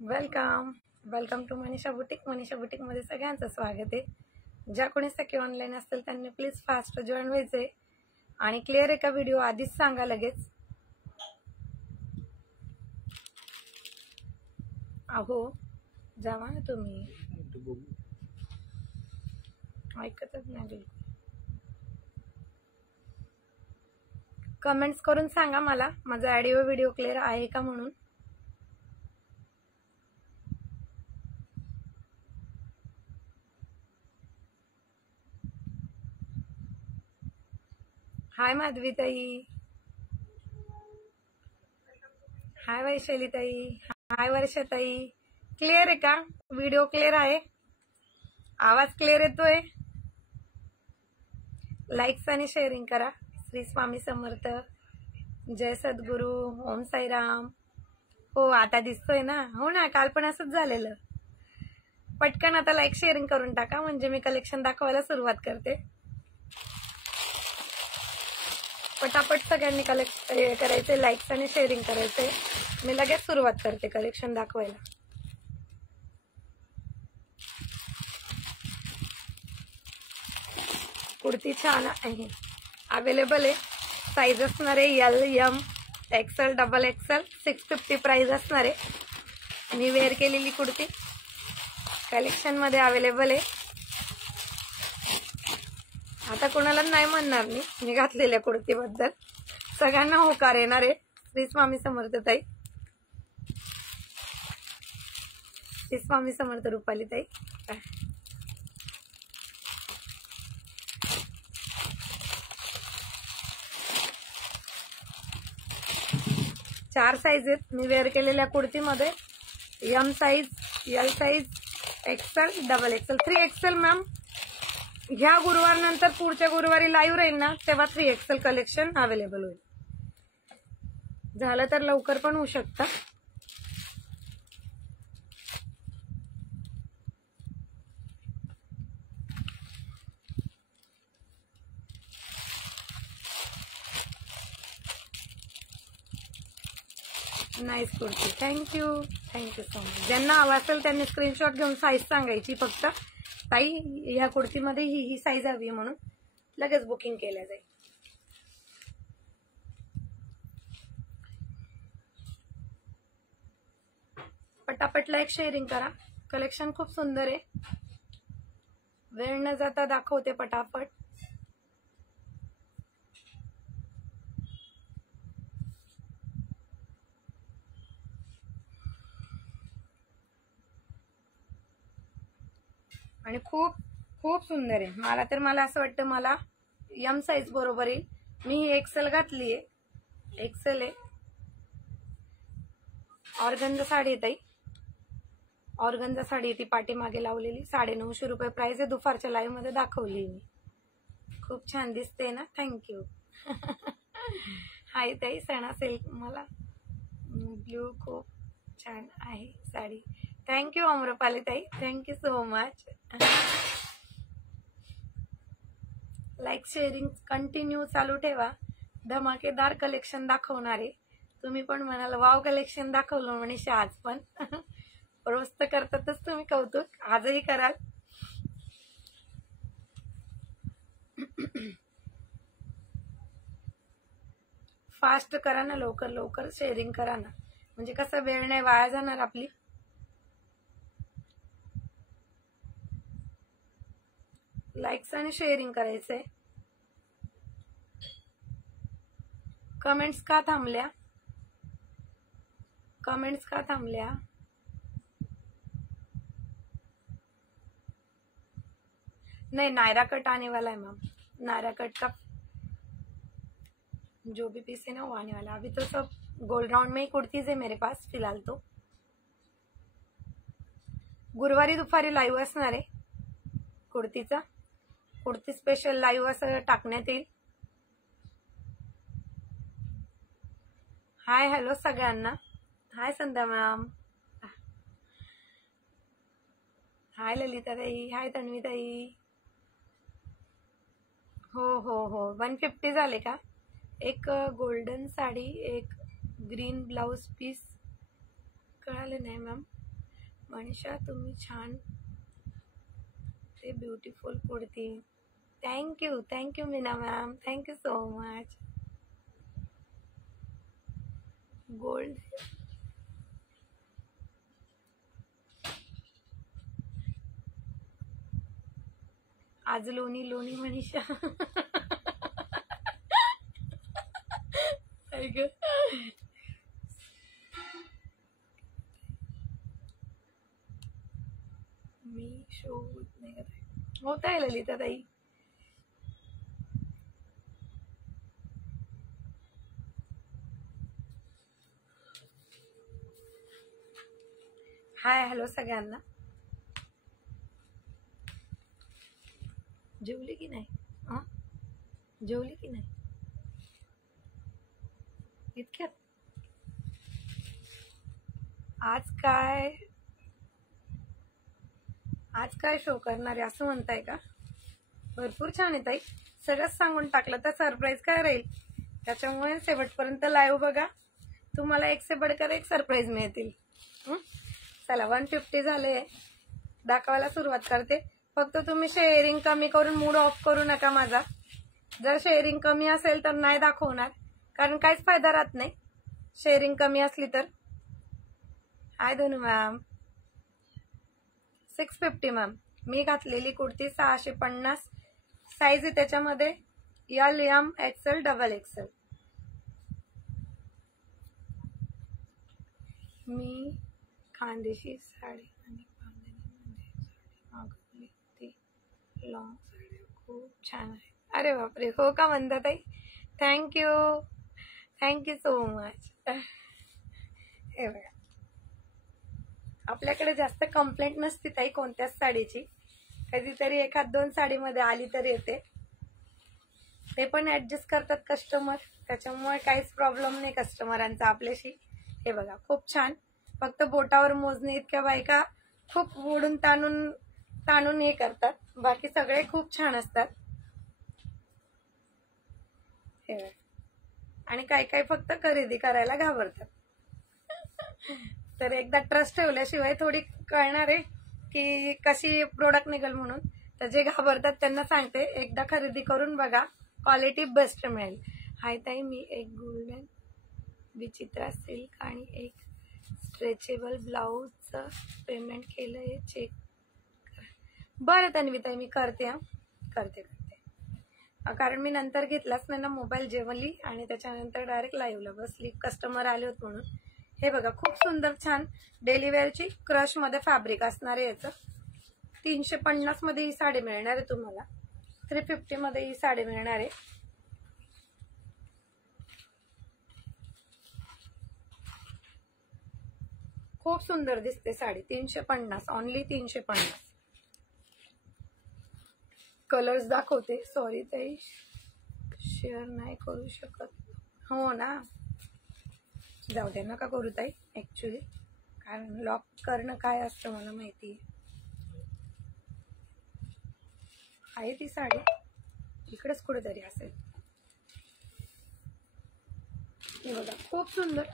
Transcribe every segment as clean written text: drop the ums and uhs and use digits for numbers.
Welcome welcome to Manisha boutique. Manisha बुटीकमध्ये सगळ्यांचं स्वागत आहे. ज्या कोणी सखी ऑनलाईन असतील त्यांनी प्लीज फास्ट जॉईन व्हायचे. आणि क्लिअर आहे का व्हिडिओ आधीच सांगा लगेच. अहो जावा ना तुम्ही, ऐकतच नाही बिलकुल. कमेंट्स करून सांगा मला माझा ऑडिओ व्हिडिओ क्लिअर आहे का म्हणून. हाय माधवी ताई, हाय वैशाली ताई, हाय वर्षा ताई. क्लिअर आहे का व्हिडिओ? क्लिअर आहे, आवाज क्लिअर येतोय? लाईक्स आणि शेअरिंग करा. श्री स्वामी समर्थ, जय सद्गुरू, ओम साईराम. हो आता दिसतोय ना. हो ना, काल पण असंच झालेलं. पटकन आता लाईक शेअरिंग करून टाका म्हणजे मी कलेक्शन दाखवायला सुरुवात करते. पटापट सगळ्यांनी करायचे, लाईक्स आणि शेअरिंग करायचे. मी लगेच सुरुवात करते कलेक्शन दाखवायला. कुर्ती छान आहे, अवेलेबल आहे. साईज असणार आहे L, M, XL, double XL. 650 price असणार आहे. मी वेअर केलेली कुर्ती कलेक्शन मध्ये अवेलेबल आहे. आता कोणाला नाही म्हणणार मी घातलेल्या कुर्तीबद्दल. सगळ्यांना होकार येणार आहे. श्री स्वामी समर्थ ताई, श्री स्वामी समर्थ रुपाली ताई. चार साईज आहेत मी वेअर केलेल्या कुर्तीमध्ये. M size, L size, XL, double XL, 3 XL. Ma'am ह्या गुरुवार नंतर पुढच्या गुरुवारी लाईव्ह राहील ना, तेव्हा 3 एक्सेल कलेक्शन अवेलेबल होईल. झालं तर लवकर पण होऊ शकतं. Nice kurti, thank you so much. ज्यांना हवा असेल त्यांनी स्क्रीनशॉट घेऊन साईज सांगायची फक्त. ताई ह्या कुर्तीमध्ये ही साईज हवी म्हणून लगेच बुकिंग केल्या जाईल. पटापट लाईक शेअरिंग करा. कलेक्शन खूप सुंदर आहे. वेळ न जाता दाखवते पटापट. आणि खूप खूप सुंदर आहे. मला असं वाटतं मला एम साईज बरोबर येईल. मी ही एक्सेल घातली आहे, एक्सेल आहे. ऑर्गन्झा साडी आहे ताई, ऑर्गन्झा साडी ती पाठीमागे लावलेली. 950 रुपये प्राइस आहे. दुपारच्या लाईव्ह मध्ये दाखवली मी. खूप छान दिसते ना, थँक्यू. हाय ताई, सणा सिल्क मला ब्ल्यू खूप छान आहे साडी. थँक्यू अमृपाली ताई, thank you so much. Like sharing continue चालू ठेवा. धमाकेदार कलेक्शन दाखवणार आहे. तुम्ही पण म्हणाल वाव कलेक्शन दाखवलं मनीषा आज पण. रोज तर करतातच तुम्ही कौतुक, आजही कराल. फास्ट करा ना, लवकर लवकर शेअरिंग करा ना, म्हणजे कसं वेळ नाही वाया जाणार आपली. लाईक्स आणि शेअरिंग करायचंय. कमेंट्स का थांबल्या? कमेंट्स का थांबल्या? नहीं, नायरा कट आने वाला है मैम. नायरा कट का जो भी पीस है ना वो आने वाला. अभी तो सब गोल्ड राउंड में ही कुर्तीज है मेरे पास फिलहाल. तो गुरुवारी दुपारी लाईव्ह असणार आहे कुर्तीचा. कुर्ती स्पेशल लाईव्ह असं टाकण्यात येईल. हाय हॅलो सगळ्यांना. हाय संध्या मॅम, हाय ललिता ताई, हाय तन्वी ताई. हो 150 झाले का? एक गोल्डन साडी, एक ग्रीन ब्लाउज पीस. कळाले नाही मॅम. मनीषा तुम्ही छान ते beautiful kurti. Thank you Meena ma'am, thank you so much. Gold आज लोणी लोणी मनीषा. मी शो नाही करत होत आहे ललिता ताई. हाय हॅलो सगळ्यांना. जेवली की नाही? हा जेवली की नाही इतक्यात? आज काय शो करणार आहे असं म्हणताय का? भरपूर छान आहे ताई, सगळंच सांगून टाकलं तर सरप्राईज काय राहील. त्याच्यामुळे शेवटपर्यंत लाईव्ह बघा, तुम्हाला एक से बडकर एक सरप्राईज मिळतील. चला 150 झाले, दाखवायला सुरुवात करते. फक्त तुम्ही शेअरिंग कमी करून मूड ऑफ करू नका माझा. जर शेअरिंग कमी असेल तर नाही दाखवणार, कारण काहीच फायदा राहत नाही शेअरिंग कमी असली तर. हाय धनू मॅम. 650 मॅम. मी घातलेली कुर्ती 650 साईज आहे त्याच्यामध्ये, L M XL double XL. मी खानदेशी साडी आणि बांधणीमध्ये साडी मागवली ती लॉंग साडी खूप छान आहे. अरे बापरे, हो का म्हणता ताई? Thank you so much. हे बघा, आपल्याकडे जास्त कंप्लेंट नसते ताई कोणत्याच साडीची, कधीतरी एखाद दोन साडीमध्ये आली तर येते, ते पण ऍडजस्ट करतात कस्टमर, त्याच्यामुळे काहीच प्रॉब्लेम नाही कस्टमरांचा आपल्याशी. हे बघा खूप छान, फक्त बोटावर मोजणे इतक्या बायका खूप ओढून ताणून हे करतात, बाकी सगळे खूप छान असतात. हे आणि काही फक्त खरेदी करायला घाबरतात. तर एकदा ट्रस्ट ठेवल्याशिवाय थोडी कळणार आहे की कशी प्रोडक्ट निघेल म्हणून. तर जे घाबरतात त्यांना सांगते, एकदा खरेदी करून बघा, क्वालिटी बेस्ट मिळेल. हाय ताई, मी एक गोल्डन विचित्रा सिल्क आणि एक स्ट्रेचेबल ब्लाऊजचं पेमेंट केलंय, चेक करा. बरं तन्वी ताई, मी करते करते कारण मी नंतर घेतलाच नाही ना मोबाईल, जेवली आणि त्याच्यानंतर डायरेक्ट लाईव्हला बसली, कस्टमर आले होते म्हणून. हे बघा खूप सुंदर छान डेलीवेअरची क्रश मध्ये फॅब्रिक असणार आहे याचं. 350 मध्ये ही साडी मिळणार आहे तुम्हाला, 350 मध्ये ही साडी मिळणार आहे. खूप सुंदर दिसते साडी. 350, ओनली 350. कलर्स दाखवते. सॉरी ताई, शेअर नाही करू शकत. हो ना, जाऊ दे, नका करू ताई. ऍक्च्युली कारण लॉक करणं काय असतं मला माहिती आहे. ती साडी इकडेच कुठेतरी असेल. हे बघा खूप सुंदर.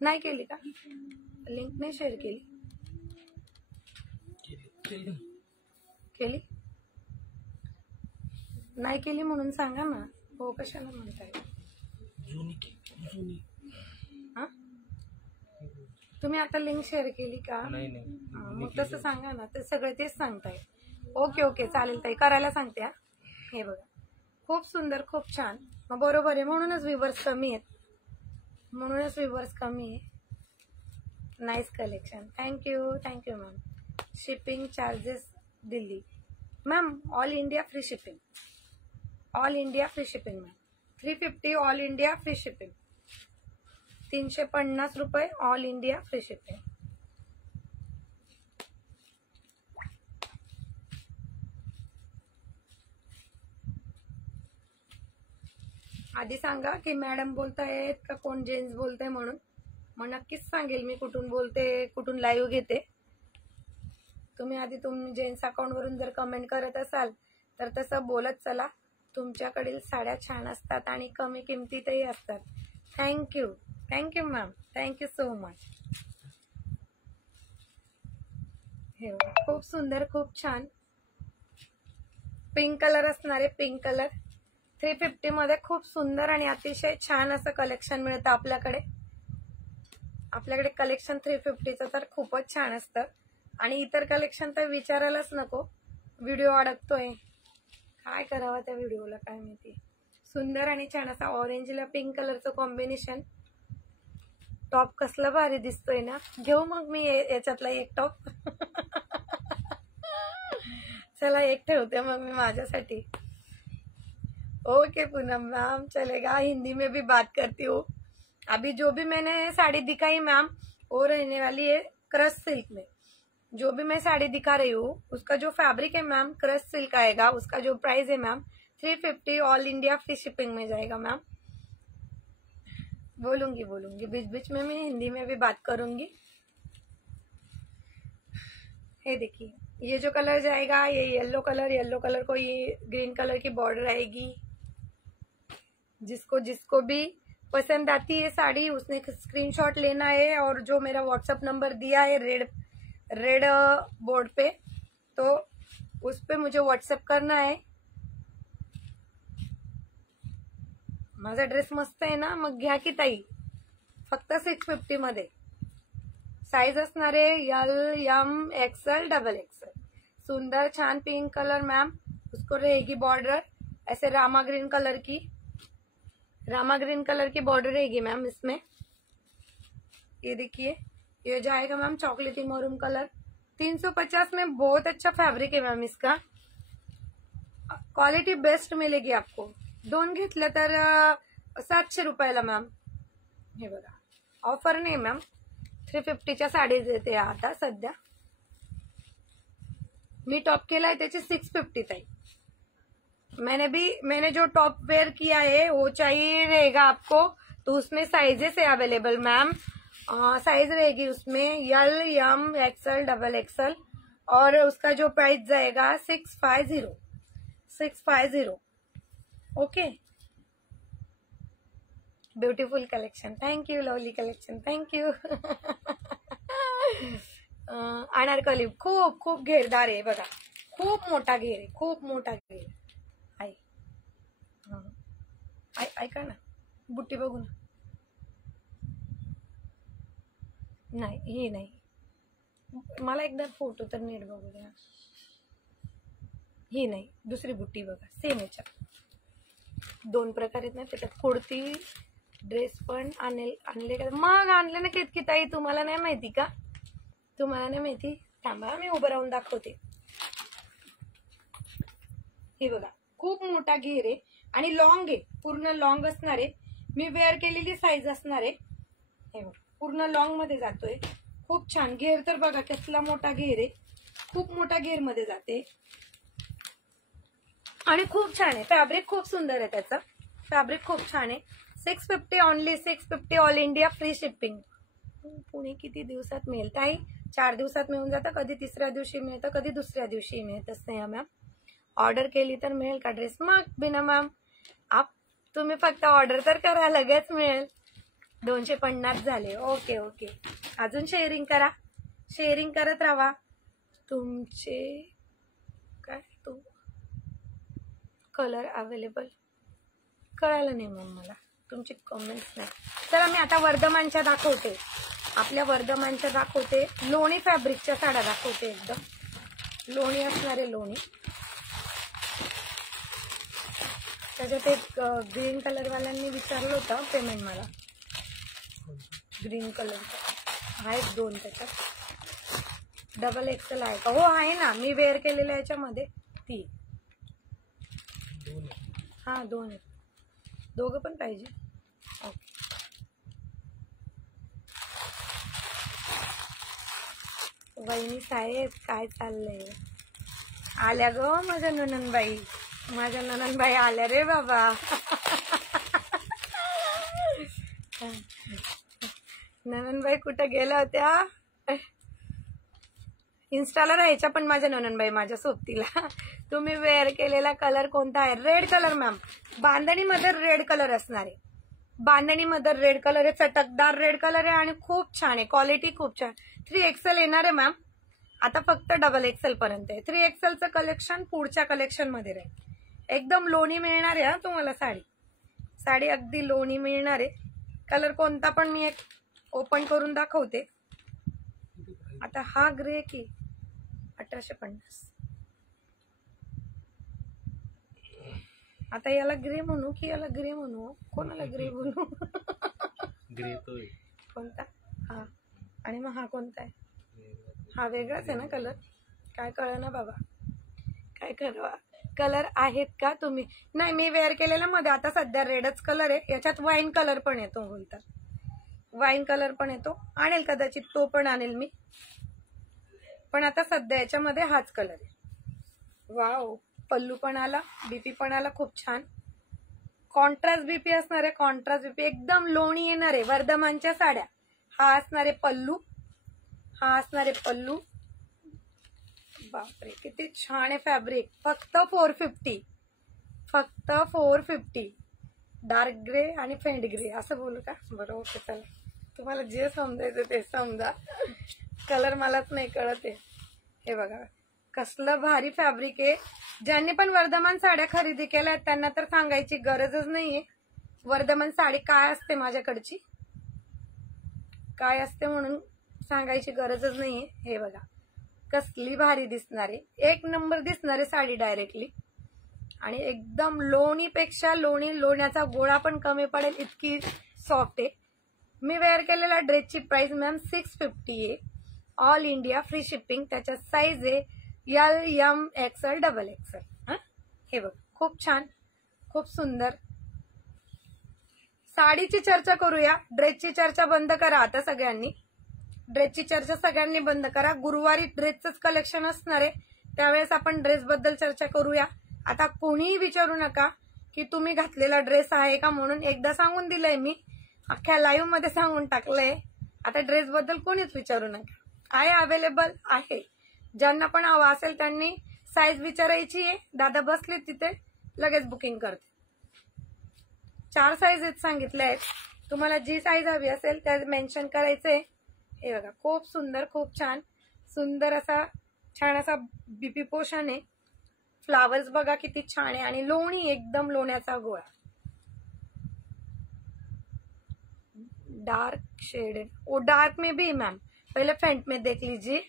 नाही केली का लिंक? नाही शेअर केली नाही केली म्हणून सांगा ना. हो कशाला म्हणताय? तुम्ही आता लिंक शेअर केली का? मग तसं सांगा ना, ते सगळे तेच सांगताय. ओके चालेल ताई, करायला सांगते. हे बघा खूप सुंदर, खूप छान. मग बरोबर आहे, म्हणूनच व्ह्यूवर्स कमी आहेत, nice collection. Thank you ma'am. Shipping charges Delhi ma'am, all India free shipping ma'am. 350 all India free shipping. 350 रुपये ऑल इंडिया फ्री शिपिंग. आधी सांगा की मॅडम बोलतायत का कोण जेंट्स बोलताय म्हणून, मग नक्कीच सांगेल मी कुठून बोलते, कुठून लाईव्ह घेते. तुम्ही जेंट्स अकाउंट वरून जर कमेंट करत असाल तर तसं बोलत चला, तुमच्याकडील साड्या छान असतात आणि कमी किमतीतही असतात. Thank you thank you ma'am, thank you so much. हे खूप सुंदर, खूप छान पिंक कलर असणारे, पिंक कलर 350 मध्ये खूप सुंदर आणि अतिशय छान असं कलेक्शन मिळतं आपल्याकडे. आपल्याकडे कलेक्शन 350चं तर खूपच छान असतं आणि इतर कलेक्शन तर विचारायलाच नको. व्हिडिओ अडकतोय, काय करावं त्या व्हिडिओला काय माहिती. सुंदर आणि छान असा ऑरेंजला पिंक कलरचं कॉम्बिनेशन. टॉप कसला भारी दिसतोय ना. घेऊ मग मी याच्यातला एक टॉप. चला एक ठेवते मग मी माझ्यासाठी. ओके पूनम मैम, चलेगा. हिंदी में भी बात करती हूँ. अभी जो भी मैंने साड़ी दिखाई मैम वो रहने वाली है क्रश सिल्क में. जो भी मैं साड़ी दिखा रही हूँ उसका जो फैब्रिक है मैम क्रश सिल्क आएगा. उसका जो प्राइस है ma'am 350 all India free shipping में जाएगा मैम. बोलूंगी बीच बीच में मैं हिंदी में भी बात करूंगी. ये देखिए ये जो कलर जाएगा ये येलो कलर को ये ग्रीन कलर की बॉर्डर आएगी. जिसको भी पसंद आती है साड़ी उसने स्क्रीनशॉट लेना है और जो मेरा व्हाट्सएप नंबर दिया है रेड बोर्ड पे तो उस पे मुझे व्हाट्सएप करना है. माझा ड्रेस मस्त आहे ना, मग घ्या की ताई. फक्त 650 मध्ये. साइज असणारे L, M, XL, XXL. सुंदर छान पिंक कलर मैम. उसको रहेगी बॉर्डर ऐसे रामा ग्रीन कलर की बॉर्डर रहेगी मैम इसमें. ये देखिए ये जाएगा मैम चॉकलेटी मरून कलर. 350 में बहुत अच्छा फैब्रिक है मैम. इसका क्वालिटी बेस्ट मिलेगी आपको. 2 घेतलं तर 700 रुपयाला मॅम. हे बघा ऑफर नाही मॅम. 350च्या साडी देते आता सध्या. मी टॉप केला है त्याची 650 ताई. मैंने जो टॉप वेयर किया है वो चाहिए रहेगा आपको तो उसमें साइजेस है अवेलेबल मैम. साइज रहेगी उसमें L, M, XL, XXL और उसका जो प्राइस जाएगा 650. Okay. Beautiful collection. Thank you lovely collection. Thank you. Anarkali खूप खूप घेरदार आहे बघा. खूप मोठा घेर आहे, खूप मोठा घेर. ऐका ना बुट्टी बघू ना. नाही ही नाही. मला एकदा फोटो तर नीट बघू द्या. ही नाही दुसरी बुट्टी बघा. सेम याच्यात 2 प्रकार आहेत ना त्याच्यात. कुर्ती ड्रेस पण आणले का. मग आणले ना केतकी ताई. तुम्हाला नाही माहिती का. तुम्हाला नाही माहिती. थांबा मी उभं राहून दाखवते. हे बघा खूप मोठा घेर आहे आणि लॉंग आहे. पूर्ण लॉंग असणार आहे. मी वेअर केलेली साईज असणार आहे. हे बघा पूर्ण लॉंग मध्ये जातोय. खूप छान घेर तर बघा कसला मोठा घेर आहे. खूप मोठा घेर मध्ये जाते आणि खूप छान आहे. फॅब्रिक खूप सुंदर आहे त्याचा. फॅब्रिक खूप छान आहे. 650 only. 650 all India free shipping. Pune किती दिवसात मिळेल ताई. 4 दिवसात मिळून जातं. कधी 3ऱ्या दिवशी मिळतं, कधी 2ऱ्या दिवशी मिळतच नाही मॅम. ऑर्डर केली तर मिळेल का ड्रेस. मग बिना मॅम तुम्ही फक्त ऑर्डर तर करा लगेच मिळेल. 250 झाले. Okay okay. अजून शेअरिंग करा. शेअरिंग करत राहा. तुमचे काय तो कलर अवेलेबल कळालं नाही मॅम मला. तुमचे कमेंट्स नाही. चला मी आता वर्धमानच्या दाखवते. आपल्या वर्धमानच्या दाखवते. लोणी फॅब्रिकच्या साड्या दाखवते. एकदम लोणी असणारे लोणी. त्याच्यात एक ग्रीन कलर वाल्यांनी विचारलं होतं पेमेंट मला. ग्रीन कलरचा आहेत 2 त्याच्यात. XXL आहे का. हो आहे ना. मी वेअर केलेल्या याच्यामध्ये ती. हा 2 आहेत. दोघं पण पाहिजे. ओके. वहिनी साहेब काय चाललंय. आल्या ग माझ्या ननंदबाई. माझ्या ननंदबाई आल्या रे बाबा. ननंदबाई कुठं गेल्या होत्या. इन्स्टाला राहायच्या पण माझ्या नननबाई माझ्या सोबतीला. तुम्ही वेअर केलेला कलर कोणता आहे? Red colour ma'am. बांधणीमध्ये रेड कलर असणार आहे. बांधणीमध्ये रेड कलर आहे, चटकदार रेड कलर आहे आणि खूप छान आहे. क्वालिटी खूप छान. 3XL येणार आहे मॅम. आता फक्त XXL पर्यंत आहे. 3XLचं कलेक्शन पुढच्या कलेक्शन मध्ये राहील. एकदम लोणी मिळणार आहे तुम्हाला साडी. साडी अगदी लोणी मिळणार आहे. कलर कोणता पण मी एक ओपन करून दाखवते. आता हा ग्रे की 1850. आता याला ग्रे म्हणू की याला ग्रे म्हणू? कोणाला ग्रे म्हणू? ग्रे तो कोणता? हा. आणि मग हा कोणता आहे? हा वेगळाच आहे ना कलर. काय कळलं ना बाबा, काय करावा. कलर आहेत का तुम्ही? नाही, मी वेअर केलेला मध्ये आता सध्या रेडच कलर आहे. याच्यात वाईन कलर पण येतो बोलतात. वाईन कलर पण येतो. आणेल कदाचित तो पण आणेल मी. पण आता सध्या याच्यामध्ये हाच कलर आहे. वाव. पल्लू पण आला, बीपी पण आला. खूप छान. कॉन्ट्रास्ट बीपी असणार आहे. कॉन्ट्रास्ट बीपी एकदम लोणी येणार आहे. वर्धमानच्या साड्या. हा असणार आहे पल्लू. हा असणार आहे पल्लू. बापरे किती छान आहे फॅब्रिक. फक्त 450. फक्त 450. डार्क ग्रे आणि फेंट ग्रे असं बोलू का? बरं ओके चला. तुम्हाला जे समजायचं ते समजा. कलर मलाच नाही कळत आहे. हे बघा कसलं भारी फॅब्रिक आहे. ज्यांनी पण वर्धमान साड्या खरेदी केल्या त्यांना तर सांगायची गरजच नाहीये. वर्धमान साडी काय असते माझ्याकडची, काय असते म्हणून सांगायची गरजच नाहीये. हे बघा कसली भारी दिसणारी, एक नंबर दिसणारी साडी डायरेक्टली. आणि एकदम लोणीपेक्षा लोण्याचा गोळा पण कमी पडेल इतकी सॉफ्ट आहे. मी वेअर केलेल्या ड्रेसची प्राइस मॅम 650 आहे. All India free shipping. त्याच्या साईज आहे L, M, XL, XXL. हे बघ खूप छान, खूप सुंदर. साडीची चर्चा करूया. ड्रेसची चर्चा बंद करा आता सगळ्यांनी. ड्रेसची चर्चा सगळ्यांनी बंद करा. गुरुवारी ड्रेसच कलेक्शन असणार आहे, त्यावेळेस आपण ड्रेस बद्दल चर्चा करूया. आता कोणीही विचारू नका की तुम्ही घातलेला ड्रेस आहे का म्हणून. एकदा सांगून दिलंय मी, अख्ख्या लाईव्ह मध्ये सांगून टाकलंय. आता ड्रेस बद्दल कोणीच विचारू नका. आहे अवेलेबल आहे. ज्यांना पण हवा असेल त्यांनी साईज विचारायची आहे. दादा बसले तिथे, लगेच बुकिंग करते. 4 साईज सांगितल्या आहेत. तुम्हाला जी साईज हवी असेल त्या मेन्शन करायचंय. हे बघा खूप सुंदर, खूप छान, सुंदर असा छान असा बीपी पोर्शन आहे. फ्लावर्स बघा किती छान आहे आणि लोणी एकदम लोण्याचा गोळा. Dark shaded. ओ डार्क में भी मैम, पहले फ्रंट में देख लीजिए.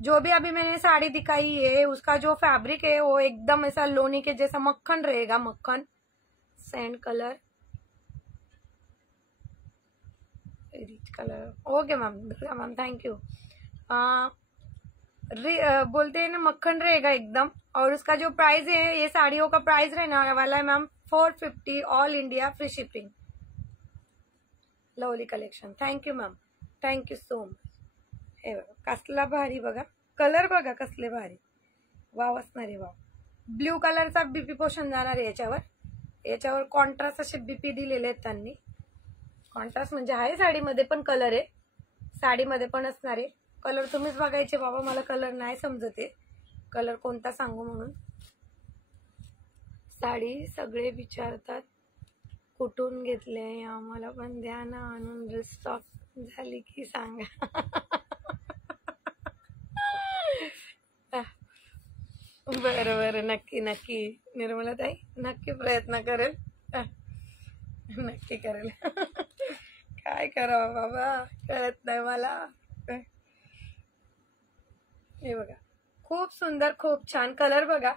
जो भी अभी मैंने साड़ी दिखाई है उसका जो फैब्रिक है वो एकदम ऐसा लोनी के जैसा मक्खन रहेगा. मक्खन sand colour, rich colour. Okay ma'am, ma'am thank you. बोलते हैं ना मक्खन रहेगा एकदम. और उसका जो प्राइस है, ये साड़ियों का प्राइस रहने वाला है ma'am 450. All India free shipping. Lovely collection. Thank you ma'am, thank you so much. हे बघा कसला भारी, बघा कलर बघा कसले भारी. वाव असणार आहे वाव. ब्ल्यू कलरचा बीपी पोर्शन जाणार आहे याच्यावर. याच्यावर कॉन्ट्रास्ट असे बीपी दिलेले आहेत त्यांनी. कॉन्ट्रास्ट म्हणजे आहे साडीमध्ये पण कलर आहे, साडीमध्ये पण असणार आहे. कलर तुम्हीच बघायचे बाबा, मला कलर नाही समजत आहे कलर कोणता सांगू म्हणून. साडी सगळे विचारतात कुठून घेतले, आम्हाला पण द्या ना आणून. रिस्टॉक झाली की सांगा. बरं बरं, नक्की नक्की निर्मलाताई, नक्की प्रयत्न करेल, नक्की करेल. काय करावं बाबा कळत नाही मला. हे बघा खूप सुंदर, खूप छान. कलर बघा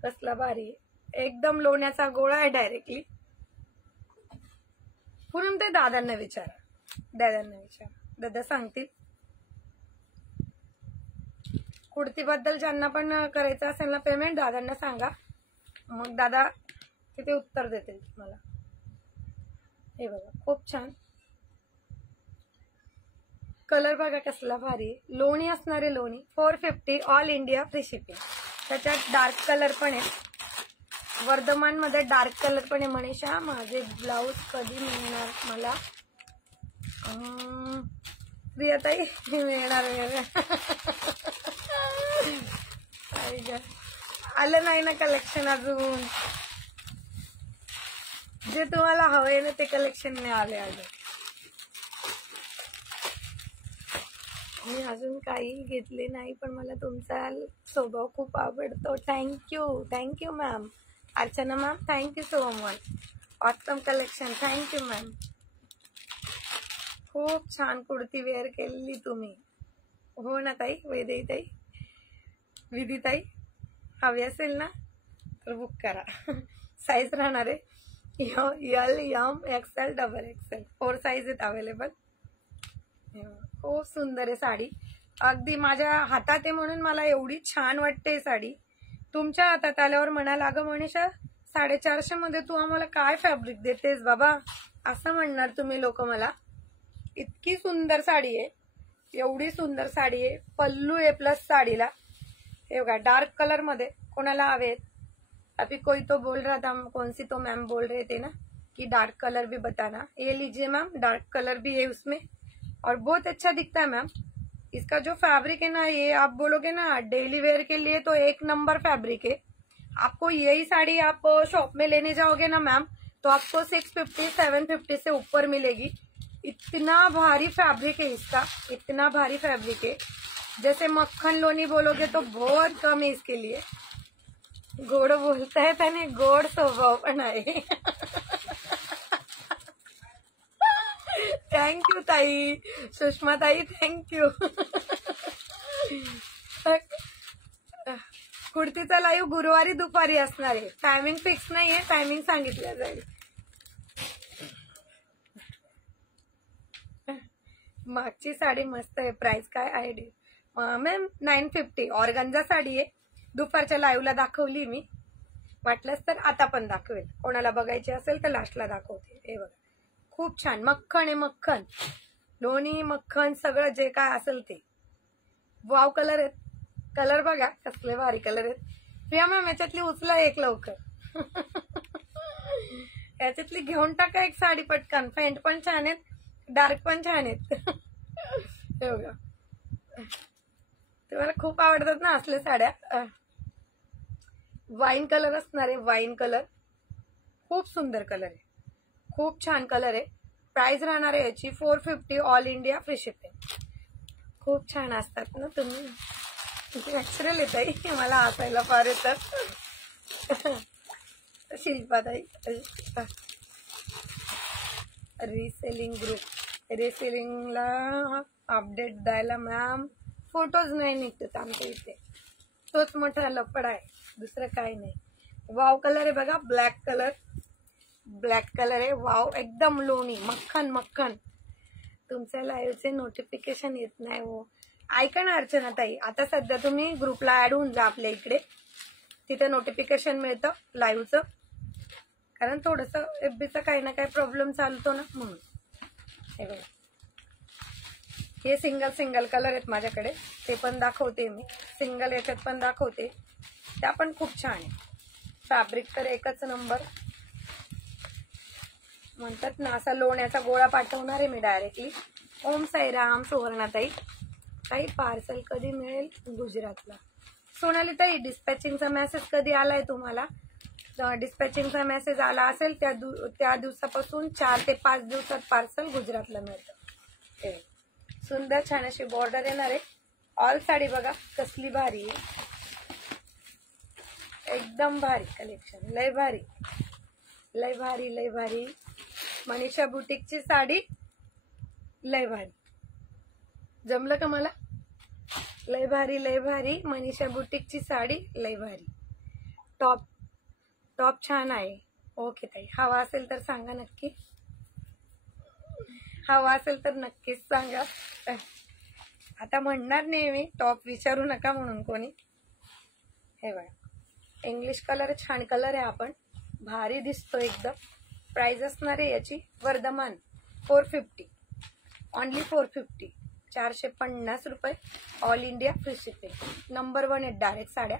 कसला भारी, एकदम लोण्याचा गोळा आहे डायरेक्टली. पूनम ते दादांना विचारा, दादांना विचारा, दादा सांगतील. कुर्तीबद्दल ज्यांना पण करायचं असेल ना पेमेंट, दादांना सांगा, मग दादा तिथे उत्तर देतील तुम्हाला. हे बघा खूप छान कलर बघा कसला भारी. लोणी असणारे लोणी. 450. All India free shipping. त्याच्यात डार्क कलर पण आहे. वर्धमान मध्ये डार्क कलर पण आहे. मनीषा माझे ब्लाऊज कधी मिळणार मला? प्रियाताई मिळणार आलं नाही ना कलेक्शन अजून. जे तुम्हाला हवंय ना ते कलेक्शन नाही आले मी अजून काही घेतले नाही, पण मला तुमचा स्वभाव खूप आवडतो. Thank you ma'am. Archana ma'am thank you so much. Awesome collection. Thank you ma'am. खूप छान कुर्ती वेअर केलेली तुम्ही. हो ना ताई, वैदेही ताई, विधी ताई. हवी असेल ना तर बुक करा. साईज राहणार आहे L, M, XL, double XL. 4 size आहेत अवेलेबल. खूप सुंदर आहे साडी. अगदी माझ्या हातात आहे म्हणून मला एवढी छान वाटते साडी. तुमच्या हातात आल्यावर म्हणाल अगं मनीषा 450 मध्ये तू आम्हाला काय फॅब्रिक देतेस बाबा, असं म्हणणार तुम्ही लोक मला. इतकी सुंदर साडी आहे, एवढी सुंदर साडी आहे. पल्लू आहे प्लस साडीला. हे बघा डार्क कलर मध्ये कोणाला हवेत. अभी कोई तो बोल रहा था, कौन सी तो मैम बोल रहे थे ना कि डार्क कलर भी बताना. ये लीजिए मैम, डार्क कलर भी है उसमें और बहुत अच्छा दिखता है मैम. इसका जो फैब्रिक है ना, ये आप बोलोगे ना डेली वेयर के लिए तो 1 नंबर फैब्रिक है. आपको यही साड़ी आप शॉप में लेने जाओगे ना मैम तो आपको 650 750 से ऊपर मिलेगी. इतना भारी फैब्रिक है इसका, इतना भारी फैब्रिक है. जैसे मक्खन लोनी बोलोगे तो बहुत कम है इसके लिए. गोड बोलता है त्याने गोड स्वभाव पण आहे. थँक्यू ताई, सुषमा ताई थँक्यू. कुर्तीचा लाईव्ह गुरुवारी दुपारी असणार आहे. टायमिंग फिक्स नाहीये, टायमिंग सांगितलं जाईल. मागची साडी मस्त आहे. प्राइस काय आहे मॅम? 950. ऑर्गन्झा साडी आहे. दुपारच्या लाईव्हला दाखवली मी. वाटलंच तर आता पण दाखवेल. कोणाला बघायची असेल तर लास्टला दाखवते. हे बघा खूप छान मक्खन आहे. मक्खन लोणी मक्खन सगळं जे काय असेल ते. वाव कलर आहेत. कलर बघा कसले भारी कलर आहेत. प्रिया मॅम याच्यातली उचला एक लवकर. याच्यातली घेऊन टाका एक साडी पटकन. फेंट पण छान आहेत, डार्क पण छान आहेत. हे बघा तुम्हाला खूप आवडतात ना असल्या साड्या. वाईन कलर असणार आहे. वाईन कलर खूप सुंदर कलर आहे. खूप छान कलर आहे. प्राइस राहणार आहे याची 450. All India free shipping. खूप छान असतात ना तुम्ही. नॅचरल येत आहे. मला हसायला फार येतात. शिल्पाताई रिसेलिंग ग्रुप. रिसेलिंगला अपडेट द्यायला मॅम फोटोज नाही निघतात आमच्या इथे. तोच मोठा लफडा आहे, दुसरं काही नाही. वाव कलर आहे बघा. Black colour. ब्लॅक कलर आहे. वाव एकदम लोणी मक्खन. मक्खन. तुमच्या लाईव्हचे नोटिफिकेशन येत नाही हो. ऐका ना अर्चना ताई, आता सध्या तुम्ही ग्रुपला ऍड होऊन जा आपल्या इकडे. तिथे नोटिफिकेशन मिळतं लाईव्हचं. कारण थोडंसं एफबीचा काही ना काही प्रॉब्लेम चालतो ना म्हणून. हे बघा हे सिंगल कलर आहेत माझ्याकडे. ते पण दाखवते मी. सिंगल याच्यात पण दाखवते. त्या पण खूप छान आहे. फॅब्रिक तर एकच नंबर. म्हणतात ना असा लोण्याचा गोळा पाठवणार आहे मी डायरेक्टली. ओम साईराम. सुवर्णाताई ताई पार्सल कधी मिळेल गुजरातला? सोनाली ताई डिस्पॅचिंगचा मेसेज कधी आलाय तुम्हाला? डिस्पॅचिंगचा मेसेज आला असेल त्या दिवसापासून 4 ते 5 दिवसात पार्सल गुजरातला मिळतं. सुंदर छान अशी बॉर्डर येणार आहे. ऑल साडी बघा कसली भारी आहे. एकदम भारी कलेक्शन. लय भारी लय भारी लय भारी. मनीषा बुटीकची साडी लय भारी. जमलं का मला? लय भारी लय भारी. मनीषा बुटीकची साडी लय भारी. टॉप छान आहे. ओके ताई. हवा असेल तर सांगा नक्की. हवा असेल तर नक्कीच सांगा. आता म्हणणार नाही मी टॉप विचारू नका म्हणून कोणी. हे बघा इंग्लिश कलर छान कलर आहे. आपण भारी दिसतो एकदम. प्राइस असणार आहे याची वर्धमान 450. ओनली 450. 450 रुपये. All India free shipping. Number 1 आहेत डायरेक्ट साड्या.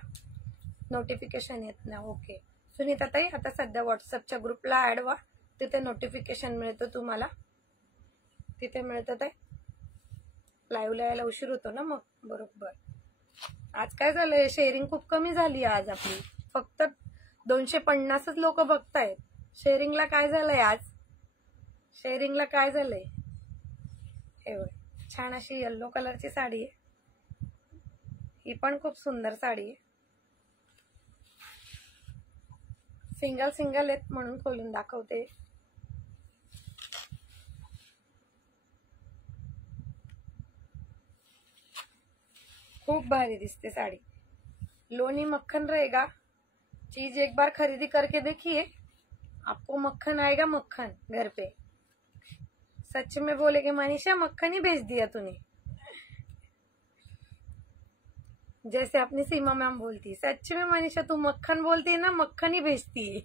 नोटिफिकेशन येत ना. ओके सुनीता ताई आता सध्या व्हॉट्सअपच्या ग्रुपला ऍड व्हा. तिथे नोटिफिकेशन मिळतं तुम्हाला. तिथे मिळतं ताई. लाईव्हला यायला उशीर होतो ना मग. बरोबर. आज काय झालंय, शेअरिंग खूप कमी झाली आज आपली. फक्त 250च लोक बघतायत. शेअरिंगला काय झालंय आज, शेअरिंगला काय झालंय. हे बघ, छान अशी येल्लो कलरची साडी आहे. ही पण खूप सुंदर साडी आहे. सिंगल सिंगल आहेत म्हणून खोलून दाखवते. खूप भारी दिसते साड़ी. लोनी मक्खन रहेगा, चीज एक बार खरीदी करके देखिए, आपको मक्खन आएगा, मक्खन घर पे. सच में बोलेगे मनीषा मक्खन ही भेज दिया तूने, जैसे अपनी सीमा मैम बोलती, सच में मनीषा तू मक्खन बोलती है ना, मक्खन ही भेजती है.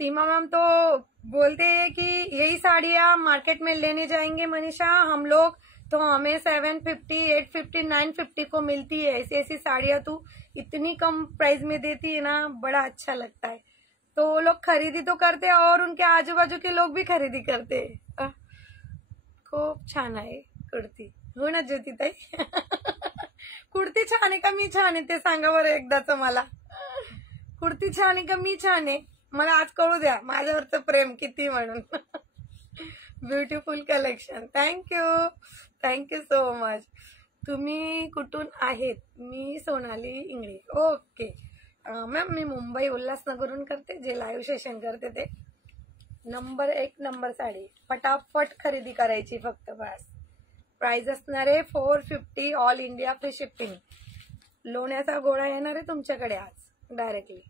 सीमा मैम तो बोलते हैं कि यही साड़ियाँ मार्केट में लेने जाएंगे मनीषा हम लोग, तो हमें 750, 850, 950 को मिलती है. ऐसी ऐसी साड़ियाँ तू इतनी कम प्राइस में देती है ना, बड़ा अच्छा लगता है. तो वो लोग खरीदी तो करते हैं और उनके आजू बाजू के लोग भी खरीदी करते हैं. खूप छान आहे कुर्ती, हो ना ज्योती ताई. कुर्ती छान आहे का मी छान आहे ते सांगा बरं एकदाच मला. कुर्ती छान आहे का मी छान आहे, मला आज कळू द्या माझ्यावरचं प्रेम किती म्हणून. Beautiful collection, thank you so much. तुम्ही कुठून आहेत? मी सोनाली इंगळे. ओके मॅम, मी मुंबई उल्हासनगरहून करते, जे लाईव्ह सेशन करते ते. नंबर 1 नंबर साडी, फटाफट खरेदी करायची फक्त बस. प्राइस असणार आहे 450, ऑल इंडिया फ्री शिपिंग. लोण्याचा गोळा येणार आहे तुमच्याकडे आज डायरेक्टली.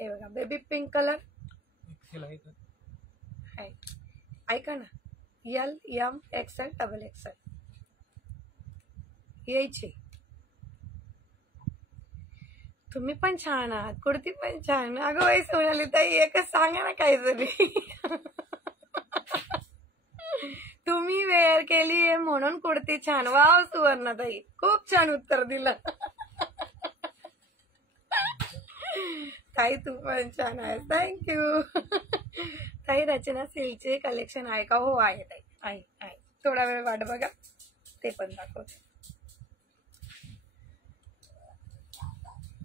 हे बघा, बेबी पिंक कलर आहे. ऐका ना, L, M, XL, XXL यायची. तुम्ही पण छान आहात, कुर्ती पण छान. अगं बाई सोनाली ताई, एकच सांगा ना काहीतरी. तुम्ही वेअर केली आहे म्हणून कुर्ती छान. वाव सुवर्णाताई, खूप छान उत्तर दिलं. ताई तू पण छान आहेस, थँक्यू. ताई रचना सिल्कचे कलेक्शन आहे का? हो आहे ताई, आहे. थोडा वेळ वाट बघा, ते पण दाखवते.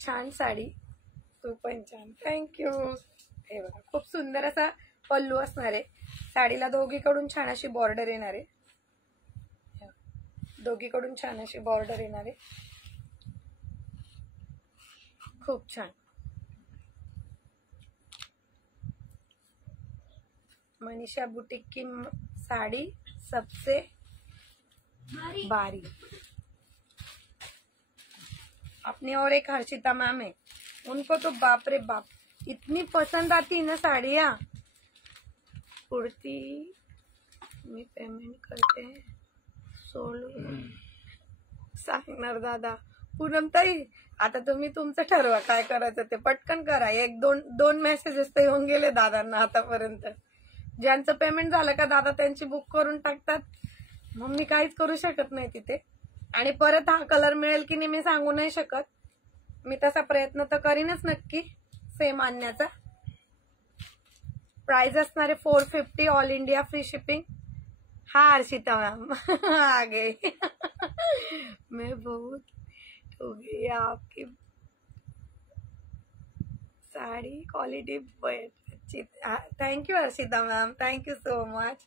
छान साडी, तू पण छान, थँक्यू. हे बघा, खूप सुंदर असा पल्लू असणार आहे. साडीला दोघीकडून छान अशी बॉर्डर येणार आहे. दोघीकडून छान अशी बॉर्डर येणार आहे. खूप छान. मनीषा बुटीक की साड़ी सबसे भारी. अपनी और एक हर्षिता मैम है, उनको तो बाप रे बाप इतनी पसंद आती है ना साड़ियाँ. कुर्ती मी पेमेंट करते 16 सांगणार दादा. पूनमताई, आता तुम्ही तुमचं ठरवा काय करायचं ते, पटकन करा. एक दोन मेसेजेस तर येऊन गेले दादांना आतापर्यंत. ज्यांचं पेमेंट झालं का दादा त्यांची बुक करून टाकतात, मग मी काहीच करू शकत नाही तिथे. आणि परत हा कलर मिळेल की नाही मी सांगू नाही शकत. मी तसा प्रयत्न तर करीनच नक्की सेम आणण्याचा. प्राइस असणारे 450, ऑल इंडिया फ्री शिपिंग. हाँ हर्षिता मैम आ गए. मैं बहुत हो गई आपकी साड़ी क्वालिटी बहुत अच्छी. Thank you Harshita ma'am, thank you so much.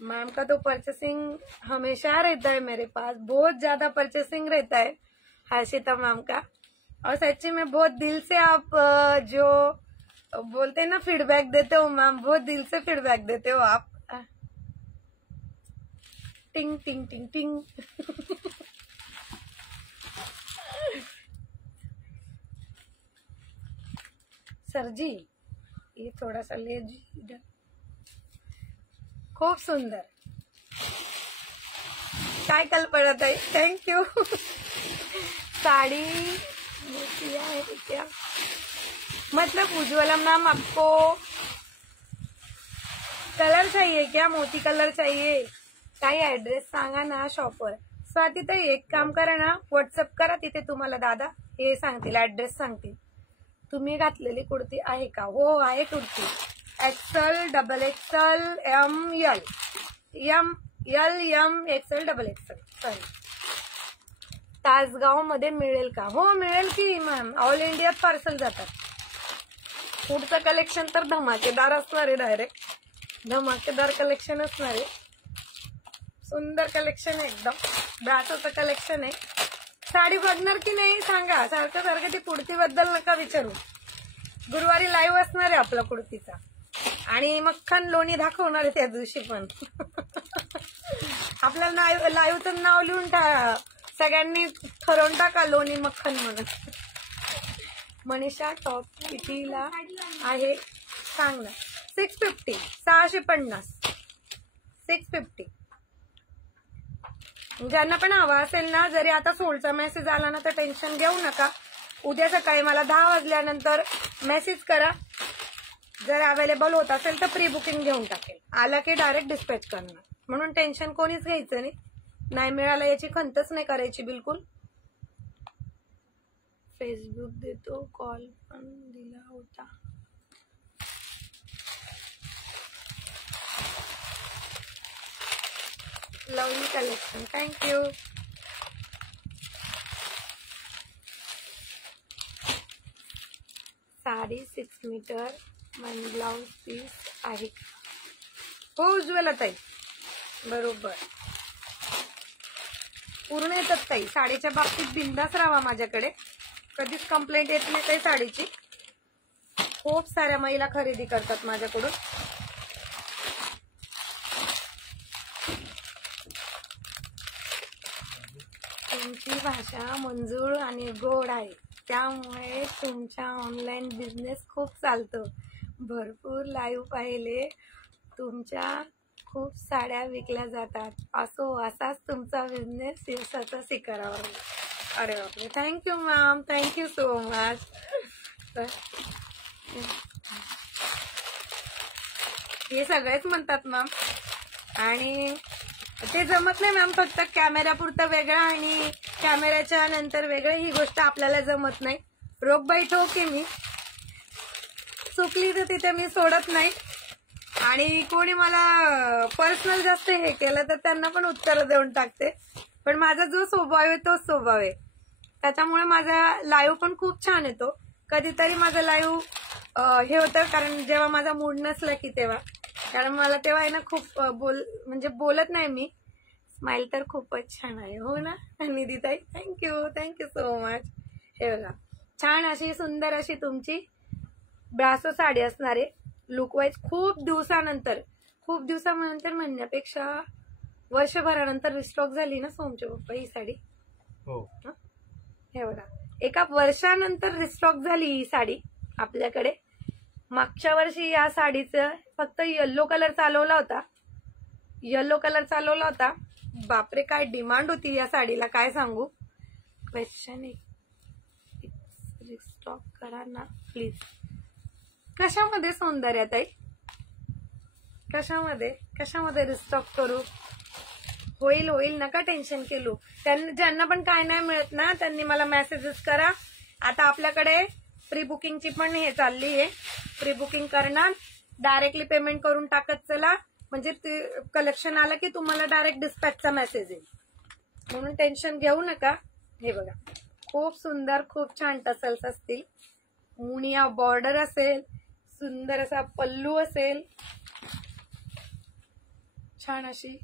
Ma'am का तो परचेसिंग हमेशा रहता है मेरे पास, बहुत ज्यादा परचेसिंग रहता है हर्षिता मैम का. और सच्ची में बहुत दिल से आप जो बोलते हैं ना फीडबैक देते हो मैम, बहुत दिल से फीडबैक देते हो आप. टिंग टिंग टिंग टिंग. सर जी ये थोड़ा सा ले जी. खूप सुंदर. काय कल्पना ताई, थैंक यू. साड़ी मोतिया है क्या मतलब? उज्ज्वला मैम आपको कलर चाहिए क्या, मोती कलर चाहिए? काही ऍड्रेस सांगा ना शॉपवर. स्वाती ताई एक काम करा ना, व्हॉट्सअप करा, तिथे तुम्हाला दादा हे सांगतील, ऍड्रेस सांगतील. तुम्ही घातलेली कुर्ती आहे का? हो आहे kurti. XL, double XL, M, L, M, L, M, XL, double XL. Sorry, Tasgaon मध्ये मिळेल का? हो मिळेल की मॅम, ऑल इंडियात पार्सल जातात. पुढचं कलेक्शन तर धमाकेदार असणार आहे, डायरेक्ट धमाकेदार कलेक्शन असणार आहे. सुंदर कलेक्शन आहे एकदम. ब्रासोचं कलेक्शन आहे. साडी बघणार की नाही सांगा. सारखं सारखं ती कुर्तीबद्दल नका विचारू. गुरुवारी लाईव्ह असणार आहे आपला कुर्तीचा आणि मक्खन लोणी दाखवणार आहे त्या दिवशी पण. आपल्याला लाईव्हचं नाव लिहून सगळ्यांनी ठरवून टाका लोणी मक्खन म्हणून. मनीषा टॉप कितीला आहे सांग ना. 650, 650, 650. ज्यांना पण हवा असेल ना, जरी आता सोलचा मेसेज आला ना तर टेन्शन घेऊ नका. उद्या सकाळी मला 10 वाजल्यानंतर मेसेज करा. जर अवेलेबल होत असेल तर प्री बुकिंग घेऊन टाकेल. आला की डायरेक्ट डिस्पॅच करणार. म्हणून टेन्शन कोणीच घ्यायचं नाही. नाही मिळालं याची खंतच नाही करायची बिलकुल. फेसबुक देतो, कॉल पण दिला होता. Lovely collection, thank you. Sari 6 metre मन ब्लाउज पीस आहे. हो उज्ज्वला ताई, बरोबर पूर्ण येतात ताई. साडीच्या बाबतीत बिंदास राहा माझ्याकडे. कधीच कंप्लेंट येत नाही काही साडीची. खूप साऱ्या महिला खरेदी करतात माझ्याकडून. तुमची भाषा मंजूळ आणि गोड आहे, त्यामुळे तुमचा ऑनलाईन बिझनेस खूप चालतो. भरपूर लाईव्ह पाहिले, तुमच्या खूप साड्या विकल्या जातात. असो, असाच तुमचा बिझनेस यशाच्या शिखरावर. अरे बापरे, thank you ma'am, thank you so much. हे सगळेच म्हणतात मॅम, आणि ते जमत नाही मॅम. फक्त कॅमेऱ्यापुरतं वेगळं आणि कॅमेऱ्याच्या नंतर वेगळं, ही गोष्ट आपल्याला जमत नाही. रोगबाई ठोके मी चुकली तर तिथे मी सोडत नाही. आणि कोणी मला पर्सनल जास्त हे केलं तर त्यांना पण उत्तर देऊन टाकते. पण माझा जो स्वभाव आहे तोच स्वभाव आहे. त्याच्यामुळे माझा लाईव्ह पण खूप छान येतो. कधीतरी माझं लाईव्ह हे होतं, कारण जेव्हा माझा मूड नसला की तेव्हा, कारण मला तेव्हा आहे ना खूप म्हणजे बोलत नाही मी. स्माइल तर खूपच छान आहे, हो ना निधीताई? Thank you, thank you so much. हे बघा, छान अशी सुंदर अशी तुमची ब्रासो साडी असणार आहे. लुकवाईज खूप दिवसानंतर म्हणण्यापेक्षा वर्षभरानंतर रिस्टॉक झाली ना सोमचे पप्पा ही साडी. हो, हे बघा, एका वर्षानंतर रिस्टॉक झाली ही साडी आपल्याकडे. मागच्या वर्षी या साडीचं फक्त येल्लो कलर चालवला होता. बापरे, काय डिमांड होती या साडीला, काय सांगू. क्वेश्चन रिस्टॉक करा ना प्लीज. कशामध्ये सौंदर्य ताई, कशामध्ये रिस्टॉक करू? होईल, नका टेन्शन केलो. ज्यांना पण काय नाही मिळत ना त्यांनी मला मेसेजेस करा. आता आपल्याकडे प्री बुकिंगची पण हे चालली आहे. प्री बुकिंग करणार, डायरेक्टली पेमेंट करून टाकत चला, म्हणजे ते कलेक्शन आलं की तुम्हाला डायरेक्ट डिस्पॅचचा मेसेज येईल. म्हणून टेन्शन घेऊ नका. हे बघा, खूप सुंदर, खूप छान टसल्स असतील. मुनिया बॉर्डर असेल, सुंदर असा पल्लू असेल, छान अशी.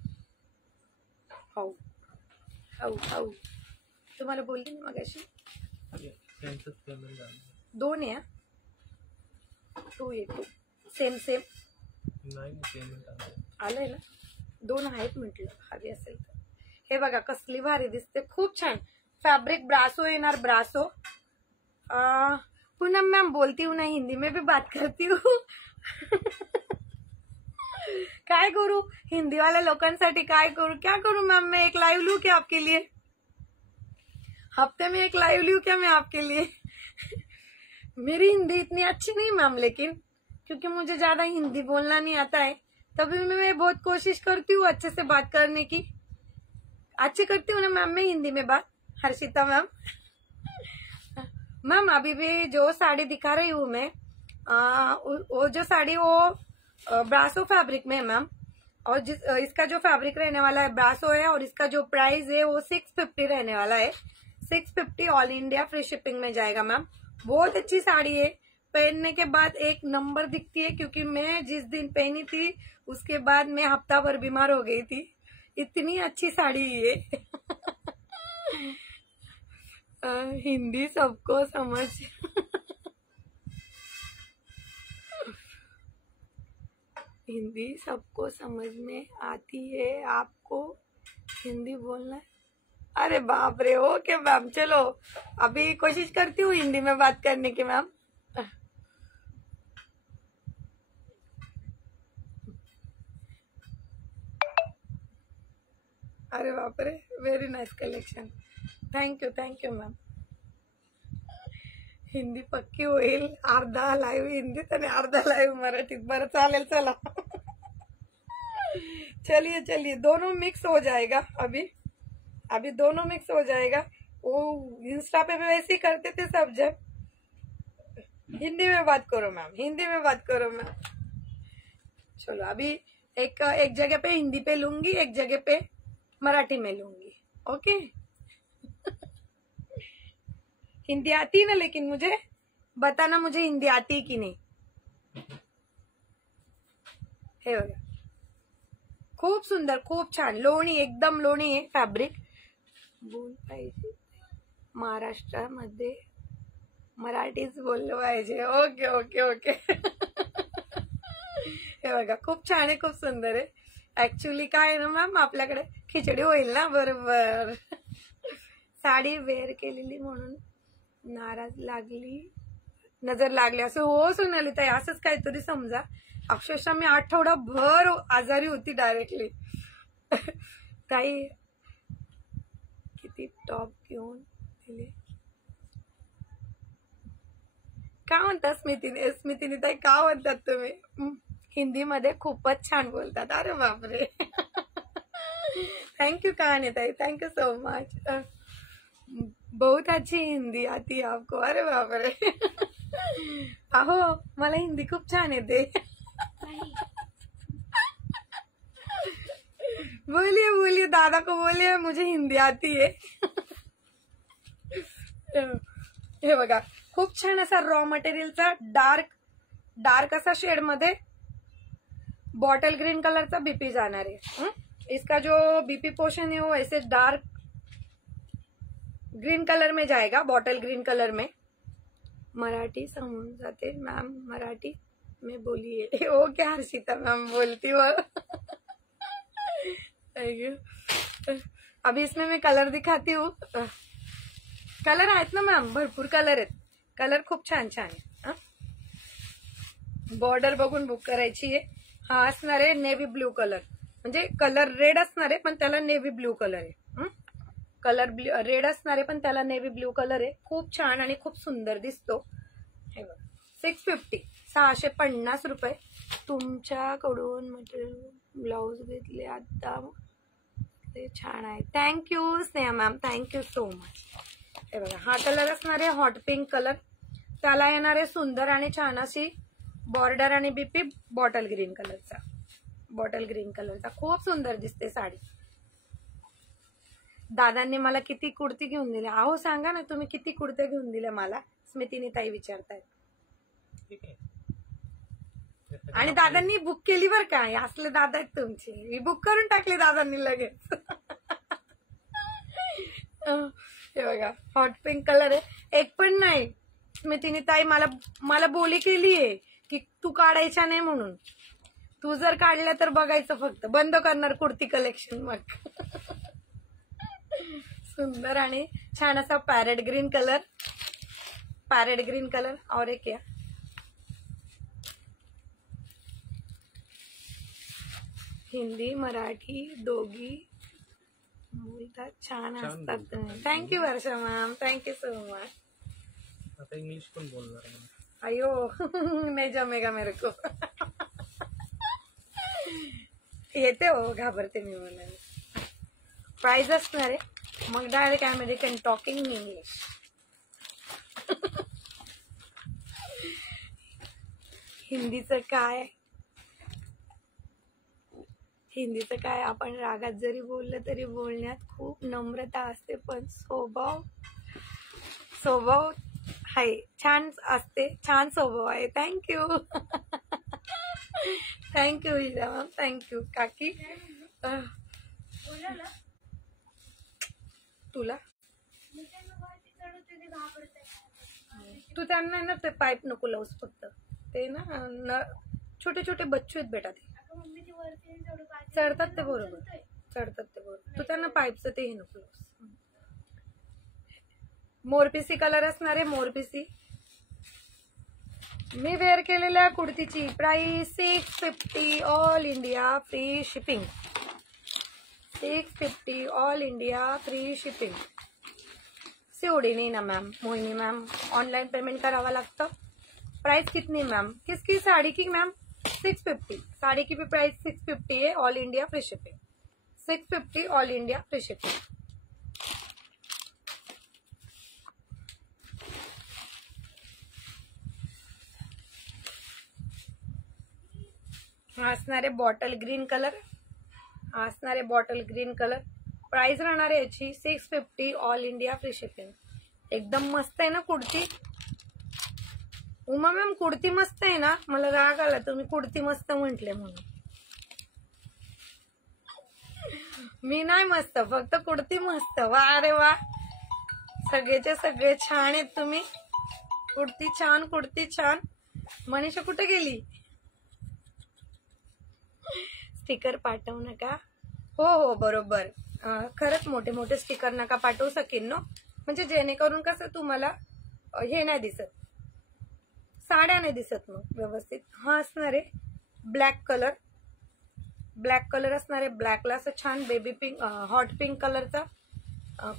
हो तुम्हाला बोलली ना मगाशी, 2 आहे. 2 आहे, सेम आलंय ना. 2 आहेत म्हटलं, हवी असेल तर. हे बघा कसली भारी दिसते, खूप छान फैब्रिक. ब्रासो येणार, ब्रासो. पूनम मैम बोलती हूँ ना, हिंदी में भी बात करती हूँ. काय करू हिंदी वाल्या लोकांसाठी, काय करू, क्या करूं मैम. मैं एक लाइव लूं क्या आपके लिए? हफ्ते में एक लाइव लूं क्या मैं आपके लिए? मेरी हिंदी इतनी अच्छी नहीं मैम, लेकिन क्योंकि मुझे ज्यादा हिंदी बोलना नहीं आता है, तभी मैं बहुत कोशिश करती हूँ अच्छे से बात करने की. अच्छी करती हूँ ना मैम मैं हिंदी में बात, हर्षिता मैम. मैम अभी भी जो साड़ी दिखा रही हूँ मैं, वो जो साड़ी वो ब्रासो फैब्रिक में है मैम, और इसका जो फैब्रिक रहने वाला है ब्रासो है, और इसका जो प्राइस है वो 650 रहने वाला है। 650 ऑल इंडिया फ्री शिपिंग में जाएगा मैम। बहुत अच्छी साड़ी है, पहनने के बाद एक नंबर दिखती है, क्योंकि मैं जिस दिन पहनी थी उसके बाद मैं हफ्ता भर बीमार हो गई थी, इतनी अच्छी साड़ी है। हिंदी सबको समझ हिंदी सबको समझ में आती है, आपको हिंदी बोलना है? अरे बाप रे, ओके मैम, चलो अभी कोशिश करती हूँ हिंदी में बात करने की मैम। अरे बाप रे, very nice collection, thank you ma'am. Hindi पक्की होईल, अर्धा लाईव्ह हिंदीत आणि अर्धा लाईव्ह मराठीत। बरं चालेल, चला। चलिए दोनों मिक्स हो जाएगा, अभी दोनों मिक्स हो जाएगा। वो इंस्टा पे भी वैसे ही करते थे सब जब। हिंदी में बात करो मैम, हिंदी में बात करो मैम। चलो अभी एक जगह पे हिंदी पे लूंगी, एक जगह पे मराठी में लूंगी, ओके। हिंदी आती है ना, लेकिन मुझे बताना मुझे हिंदी आती है कि नहीं। हे बघा, खूप सुंदर, खूप छान, लोणी, एकदम लोणी आहे फॅब्रिक। बोल पाहिजे महाराष्ट्रामध्ये मराठीच बोललं पाहिजे, ओके ओके ओके। हे बघा, खूप छान आहे, खूप सुंदर आहे। ऍक्च्युली काय आहे ना मॅम, आपल्याकडे खिचडी होईल ना, बरोबर। साडी वेअर केलेली म्हणून नजर लागली असं हो सोनाली ताई, असंच काहीतरी समजा। अक्षरशः मी आठवडाभर आजारी होती डायरेक्टली। ताई किती टॉप घेऊन दिले, काय म्हणतात स्मितीने ताई, काय म्हणतात तुम्ही? हिंदीमध्ये खूपच छान बोलतात, अरे बापरे। थँक्यू कहानी ताई, थँक्यू सो मच। बहुत अच्छी हिंदी आती है आपको, अरे बापरे। अहो मला हिंदी खूप छान येते। बोलिए दादा को बोलिए मुझे हिंदी आती है। हे बघा, खूप छान असा रॉ मटेरियलचा डार्क असा शेड मध्ये बॉटल ग्रीन कलरचा बीपी जाणार है। इसका जो बीपी पोर्शन है वो ऐसे डार्क ग्रीन कलर में जाएगा, बॉटल ग्रीन कलर में। मराठी समझाते मैम, मराठी में बोलिए। ओ क्या हर्षिता मैम बोलती हो। अभी इसमें मैं कलर दिखाती हूँ। कलर आहेत ना मॅम, भरपूर कलर आहेत, कलर खूप छान छान आहे। बॉर्डर बघून बुक करायची आहे। हा असणार आहे नेव्ही ब्ल्यू कलर, म्हणजे कलर रेड असणार आहे पण त्याला नेव्ही ब्ल्यू कलर आहे। कलर रेड असणार आहे पण त्याला नेव्ही ब्ल्यू कलर आहे, खूप छान आणि खूप सुंदर दिसतो। हे बघा, 650, 650 रुपये। तुमच्याकडून मटेरियल ब्लाउज घेतले आता, ते छान आहे, thank you Sneha ma'am, thank you so much. हे बघा, हा कलर असणार आहे हॉट पिंक कलर, त्याला येणार आहे सुंदर आणि छान अशी बॉर्डर आणि बीपी बॉटल ग्रीन कलरचा, खूप सुंदर दिसते साडी। दादांनी मला किती कुर्ती घेऊन दिल्या, अहो सांगा ना तुम्ही किती कुर्त्या घेऊन दिल्या मला, स्मितीने ताई विचारतायत। आणि दादांनी बुक केली बर का, असले दादा आहेत तुमचे, मी बुक करून टाकले दादांनी लगेच। हे बघा, हॉट पिंक कलर आहे, एक पण नाही। स्मितीने ताई मला बोली केली आहे की तू काढायच्या नाही म्हणून, तू जर काढल्या तर बघायचं, फक्त बंद करणार कुर्ती कलेक्शन मग। सुंदर आणि छान असा पॅरेट ग्रीन कलर और एक या हिंदी मराठी दोघी बोलतात, छान असतात तुम्ही। थँक्यू वर्षा मॅम, थँक्यू सो मच। आता इंग्लिश पण बोलणार आहे। अयो नहीं जमेगा मेरे को। येते हो, घाबरते मी बोलायला। प्राइस असणार आहे, मग डायरेक्ट अमेरिकन टॉकिंग इंग्लिश। हिंदीचं काय आपण रागात जरी बोललं तरी बोलण्यात खूप नम्रता असते, पण स्वभाव आहे छान असते, छान स्वभाव आहे. थँक्यू. थँक्यू हिजा मॅम, थँक्यू काकी. तुला तू त्यांना ना ते पाईप नको लावूस, फक्त ते ना छोटे छोटे बच्चू आहेत बेटा, ते चढतात ते बरोबर, तू त्यांना पाईपचं ते नको लावूस. मोरपिसी कलर असणारे मोरपिसी. मी वेअर केलेल्या कुर्तीची price 650 all India free shipping. 650 all India free shipping. COD नहीं ना ma'am, Mohini ma'am online payment करावा लगता. प्राइस कितनी मैम? किसकी साड़ी की मैम? 650. साड़ी की भी प्राइस 650 है, all India free shipping. 650 all India free shipping. असणारे बॉटल ग्रीन कलर, प्राइस राहणार आहे याची 650 ऑल इंडिया फ्री शिपिंग. एकदम मस्त आहे ना कुर्ती. उमा मॅम कुर्ती मस्त आहे ना. मला राग आला तुम्ही कुर्ती मस्त म्हटले म्हणून. मी नाही मस्त, फक्त कुर्ती मस्त. वा रे वा, सगळेचे सगळे छान आहेत तुम्ही. कुर्ती छान. मनीषा कुठे गेली? स्टिकर पाठवू नका. हो बरोबर. खरंच मोठे मोठे स्टिकर नका पाठवू शकेन ना, म्हणजे जेणेकरून कसं तुम्हाला हे नाही दिसत, साड्या नाही दिसत मग व्यवस्थित. हा असणारे ब्लॅक कलर असणारे. ब्लॅकला असं छान बेबी पिंक, हॉट पिंक कलरचा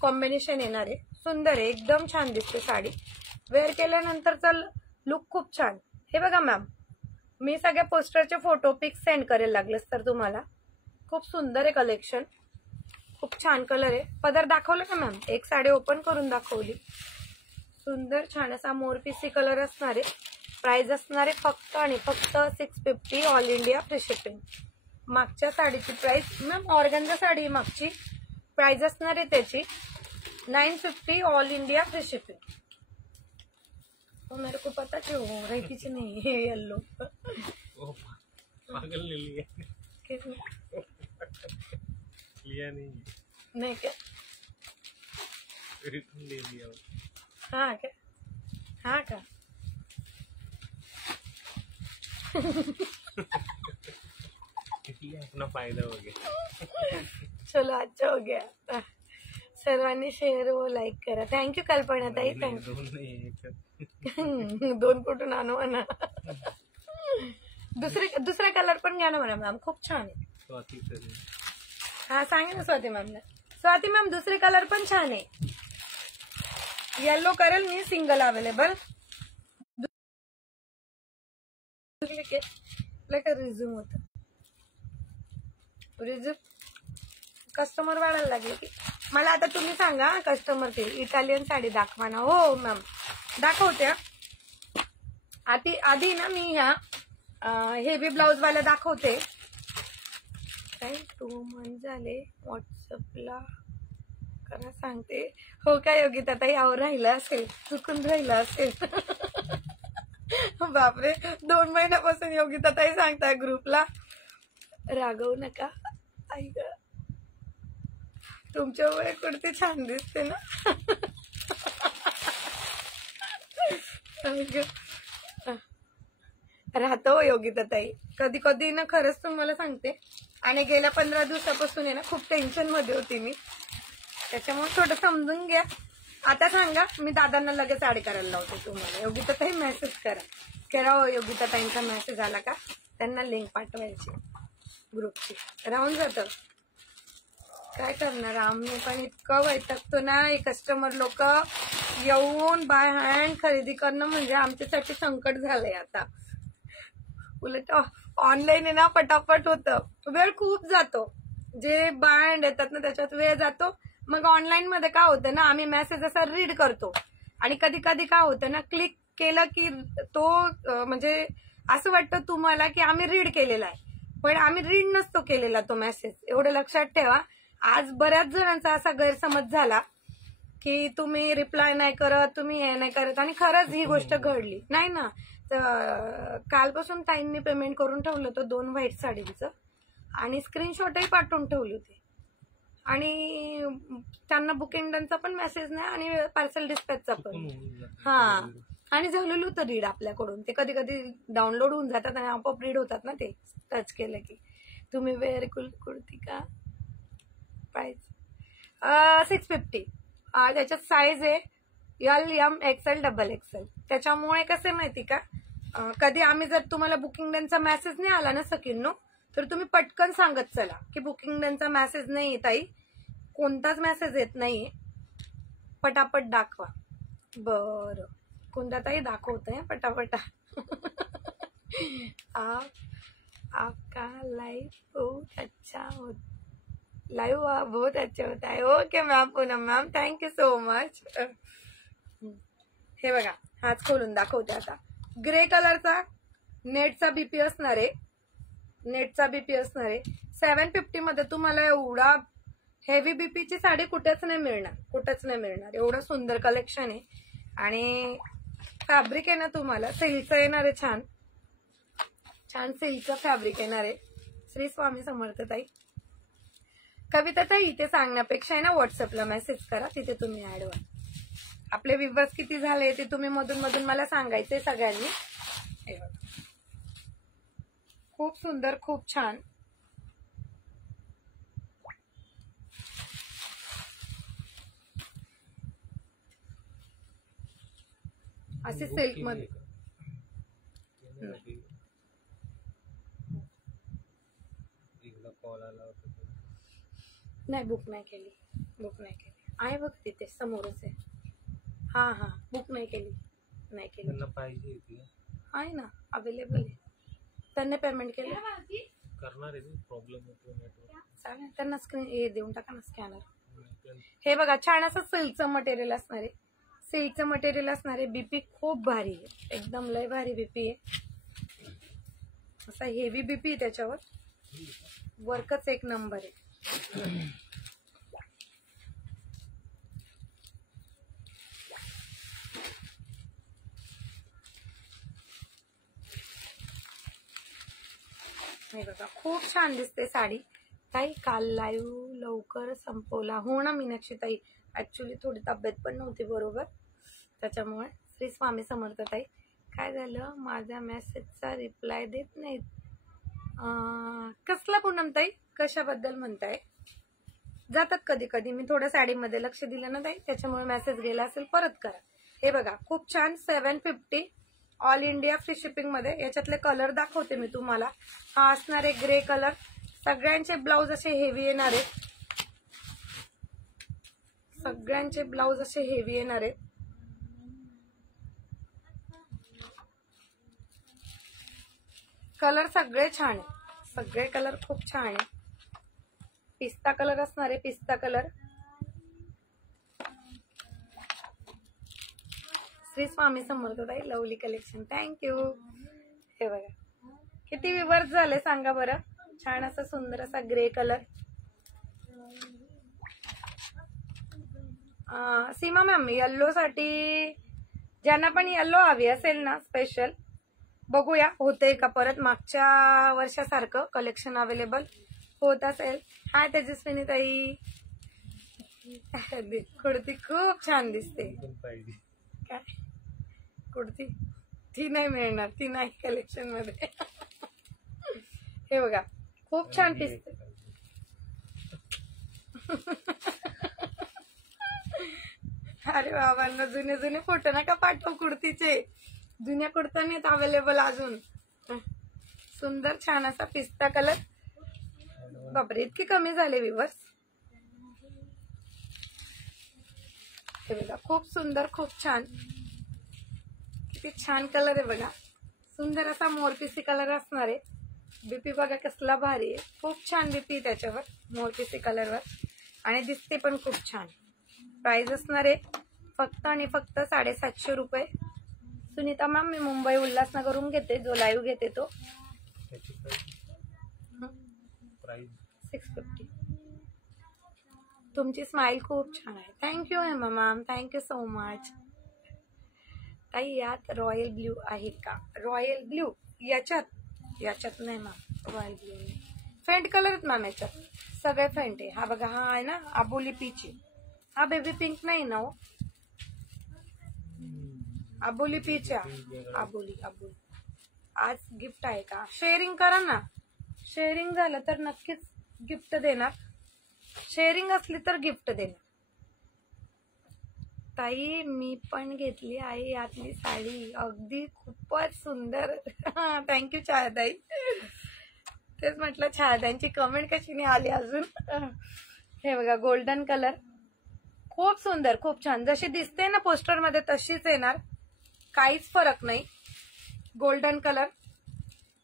कॉम्बिनेशन येणार आहे. सुंदर आहे, एकदम छान दिसते साडी. वेअर केल्यानंतरचा लुक खूप छान. हे बघा मॅम, मी सगळ्या पोस्टरचे फोटो पिक्स सेंड करेल लागलेस तर तुम्हाला. खूप सुंदर आहे कलेक्शन, खूप छान कलर आहे. पदर दाखवलं का मॅम? एक साडी ओपन करून दाखवली. सुंदर छान असा मोरपिसी कलर असणार आहे. प्राइस असणार आहे फक्त आणि फक्त 650 ऑल इंडिया फ्री शिपिंग. मागच्या साडीची प्राइस मॅम, ऑर्गनचा साडी मागची प्राइस असणार आहे त्याची 950 ऑल इंडिया फ्री शिपिंग. तो मेरे को पता क्यों रही किसी नहीं है येलो. पागल ले लिया नहीं क्या? रिटर्न ले लिया. हाँ का अपना फायदा हो गया. चलो अच्छा हो गया. सर्वांनी शेअर व लाईक करा. थँक्यू कल्पना ताई. थँक्यू. दोन कुठून आणू म्हणा. दुसरा कलर पण घ्या ना म्हणा मॅम, खूप छान आहे. हा सांगे ना स्वाती मॅमला. स्वाती मॅम दुसरे कलर पण छान आहे. येलो करेल मी सिंगल अवेलेबल. रिझ्यूम होत, रिझ्यूम कस्टमर वाढायला लागले की मला. आता तुम्ही सांगा कस्टमर ते इटालियन साडी दाखवा ना. हो मॅम दाखवते. आधी ना मी ह्या हेवी ब्लाउज वाला दाखवते. काय 2 मंथ झाले व्हॉट्सअपला करा सांगते. हो काय योगिता ताई, यावर राहिलं असेल, चुकून राहिलं असेल. बापरे, 2 महिन्यापासून योगिता ताई सांगताय ग्रुपला. रागवू नका. ऐक, तुमच्यामुळे कुर्ती छान दिसते ना. राहतो योगिता ताई. कधी कधी ना खरंच तुम्हाला सांगते. आणि गेल्या 15 दिवसापासून आहे ना खूप टेन्शन मध्ये होती मी, त्याच्यामुळे थोडं समजून घ्या. आता सांगा, मी दादांना लगेच ऍड करायला लावते तुम्हाला. योगिता ताई मेसेज करा. हो योगिता ताईंचा मेसेज आला का त्यांना लिंक पाठवायची ग्रुपची. राहून जातं, काय करणार. आम्ही पण इतकं वैतागतो ना, कस्टमर लोक येऊन बाय हँड खरेदी करणं म्हणजे आमच्यासाठी संकट झालंय आता. उलट ऑनलाईन आहे ना पटापट होतं, वेळ खूप जातो. जे बाय हँड येतात ना त्याच्यात वेळ जातो. मग ऑनलाईन मध्ये काय होतं ना, आम्ही मेसेज असा रीड करतो आणि कधी कधी काय होतं ना, क्लिक केलं की तो म्हणजे असं वाटतं तुम्हाला की आम्ही रीड केलेला आहे, पण आम्ही रीड नसतो केलेला तो मेसेज. एवढं लक्षात ठेवा. आज बऱ्याच जणांचा असा गैरसमज झाला की तुम्ही रिप्लाय नाही करत, तुम्ही हे नाही करत, आणि खरंच ही गोष्ट घडली नाही ना. तर कालपासून ताईंनी पेमेंट करून ठेवलं होतं 2 व्हाईट साडींचं, आणि स्क्रीनशॉटही पाठवून ठेवली होती, आणि त्यांना बुकिंग डनचा पण मेसेज नाही आणि पार्सल डिस्पॅचचा पण. हा, आणि झालेलं होतं रीड आपल्याकडून. ते कधी कधी डाउनलोड होऊन जातात आणि आपोआप रीड होतात ना, ते टच केलं की. तुम्ही वेअर कुर्ती का प्राइस 650. त्याच्यात साईज आहे L, M, XL, XXL. त्याच्यामुळे कसं माहिती का, कधी आम्ही जर तुम्हाला बुकिंग डनचा मेसेज नाही आला ना सखींनो, तर तुम्ही पटकन सांगत चला की बुकिंग डनचा मेसेज नाही येत आई, कोणताच मेसेज येत नाहीये, पटापट दाखवा. बरं, कोणता ताई दाखवतोय पटापटा. आपका लाइव बहुत अच्छा होता, लाइव बहुत अच्छा होता है. Okay ma'am, Poonam ma'am, thank you so much. हे बघा, हाच खोलून दाखवते आता. ग्रे कलरचा नेटचा बीपी असणार आहे, नेटचा बीपी असणार आहे. 750 मध्ये तुम्हाला एवढा हेवी बीपीची साडी कुठेच नाही मिळणार, कुठेच नाही मिळणार. एवढं सुंदर कलेक्शन आहे. आणि फॅब्रिक आहे ना तुम्हाला सिल्कचं येणार आहे, छान छान सिल्कचं फॅब्रिक येणार आहे. श्री स्वामी समर्थ ताई. कविता ताई, इथे सांगण्यापेक्षा आहे ना व्हॉट्सअपला मेसेज करा, तिथे तुम्ही ऍड व्हा. आपले व्ह्यूअर्स किती झाले ते तुम्ही मधून मधून मला सांगायचे सगळ्यांनी. हे बघा, खूप सुंदर, खूप छान. असे सिल्क मध्ये नाही, बुक नाही केली, बुक नाही केली. आहे बघ तिथे समोरच आहे. हा हा, बुक नाही केली, नाही केली. त्यांना पाहिजे आहे ना, अवेलेबल आहे. त्यांनी पेमेंट केलं, करणार आहे. प्रॉब्लेम होतो नेटवर्क. चालेल, त्यांना स्क्रीन हे देऊन टाका ना, स्कॅनर. हे बघा, छान असं सिल्कचं मटेरियल असणार आहे, सिल्कचं मटेरियल असणार आहे. बीपी खूप भारी आहे, एकदम लय भारी बीपी आहे. असा हेवी बीपी आहे त्याच्यावर, वर्कच एक नंबर आहे. हे बघा, खूप छान दिसते साडी. ताई काल लाईव्ह लवकर संपवला. हो ना मीनाक्षी ताई, ऍक्च्युली थोडी तब्येत पण नव्हती बरोबर, त्याच्यामुळे. श्री स्वामी समर्थ ताई. काय झालं, माझ्या मेसेजचा रिप्लाय देत नाहीत. कसला पूनम ताई, कशाबद्दल म्हणताय? जातात कधी कधी, मी थोडं साडीमध्ये लक्ष दिलं ना ताई, त्याच्यामुळे मेसेज गेला असेल, परत करा. हे बघा, खूप छान 750 ऑल इंडिया फ्री शिपिंग मध्ये. याच्यातले कलर दाखवते मी तुम्हाला. हा असणार आहे ग्रे कलर. सगळ्यांचे ब्लाउज असे हेवी येणार आहेत, सगळ्यांचे ब्लाउज असे हेवी येणार आहेत. कलर सगळे छान आहे, सगळे कलर खूप छान आहे. पिस्ता कलर असणार आहे, पिस्ता कलर. श्री स्वामी समर्थ ताई, लवली कलेक्शन, थँक्यू. हे बघा, किती विवर्स झाले सांगा बरं. छान असा सुंदर असा ग्रे कलर. सीमा मॅम, येल्लो साठी ज्यांना पण येल्लो हवी असेल ना स्पेशल, बघूया होते का परत मागच्या वर्षासारखं कलेक्शन अवेलेबल होत असेल. हाय तेजस्विनी ताई, कुर्ती खूप छान दिसते. काय कुर्ती ती नाही मिळणार, ती नाही कलेक्शन मध्ये. हे बघा, खूप छान दिसते. अरे बाबांना जुने जुने फोटो नका पाठव कुर्तीचे, जुन्या कुर्त्या नाहीत अवेलेबल अजून. सुंदर छान असा पिस्ता कलर. बापरे, इतके कमी झाले व्ह्यूअर्स. हे बघा, खूप सुंदर, खूप छान, किती छान कलर आहे बघा. सुंदर असा मोरपिसी कलर असणार आहे. बीपी बघा कसला भारी आहे, खूप छान बीपी त्याच्यावर मोरपिसी कलरवर, आणि दिसते पण खूप छान. प्राइस असणार आहे फक्त आणि फक्त 750 रुपये. सुनीता मॅम, मी मुंबई उल्हासनगरहून घेते, जो लाईव्ह घेते तो. त्याची प्राइस 650. तुमची स्माइल खूप छान आहे. Thank you Hema ma'am, thank you so much. ताई यात रॉयल ब्ल्यू आहे का? रॉयल ब्ल्यू याच्यात नाही मॅम, रॉयल ब्ल्यू नाही. फेंट कलर आहेत मॅम याच्यात, सगळे फेंट आहे. हा बघा, हा आहे ना आबोली पीच, हा बेबी पिंक नाही ना हो, आबोली पीच आहे. आबोली. आज गिफ्ट आहे का? शेअरिंग करा ना, शेअरिंग झालं तर नक्कीच गिफ्ट देणार. शेअरिंग असली तर गिफ्ट देणार. ताई मी पण घेतली आहे यातली साडी, अगदी खूपच सुंदर. थँक्यू छायाताई. तेच म्हटलं छायाताईंची कमेंट कशी नाही आली अजून. हे बघा गोल्डन कलर, खूप सुंदर, खूप छान. जशी दिसते ना पोस्टर मध्ये तशीच येणार, काहीच फरक नाही. गोल्डन कलर,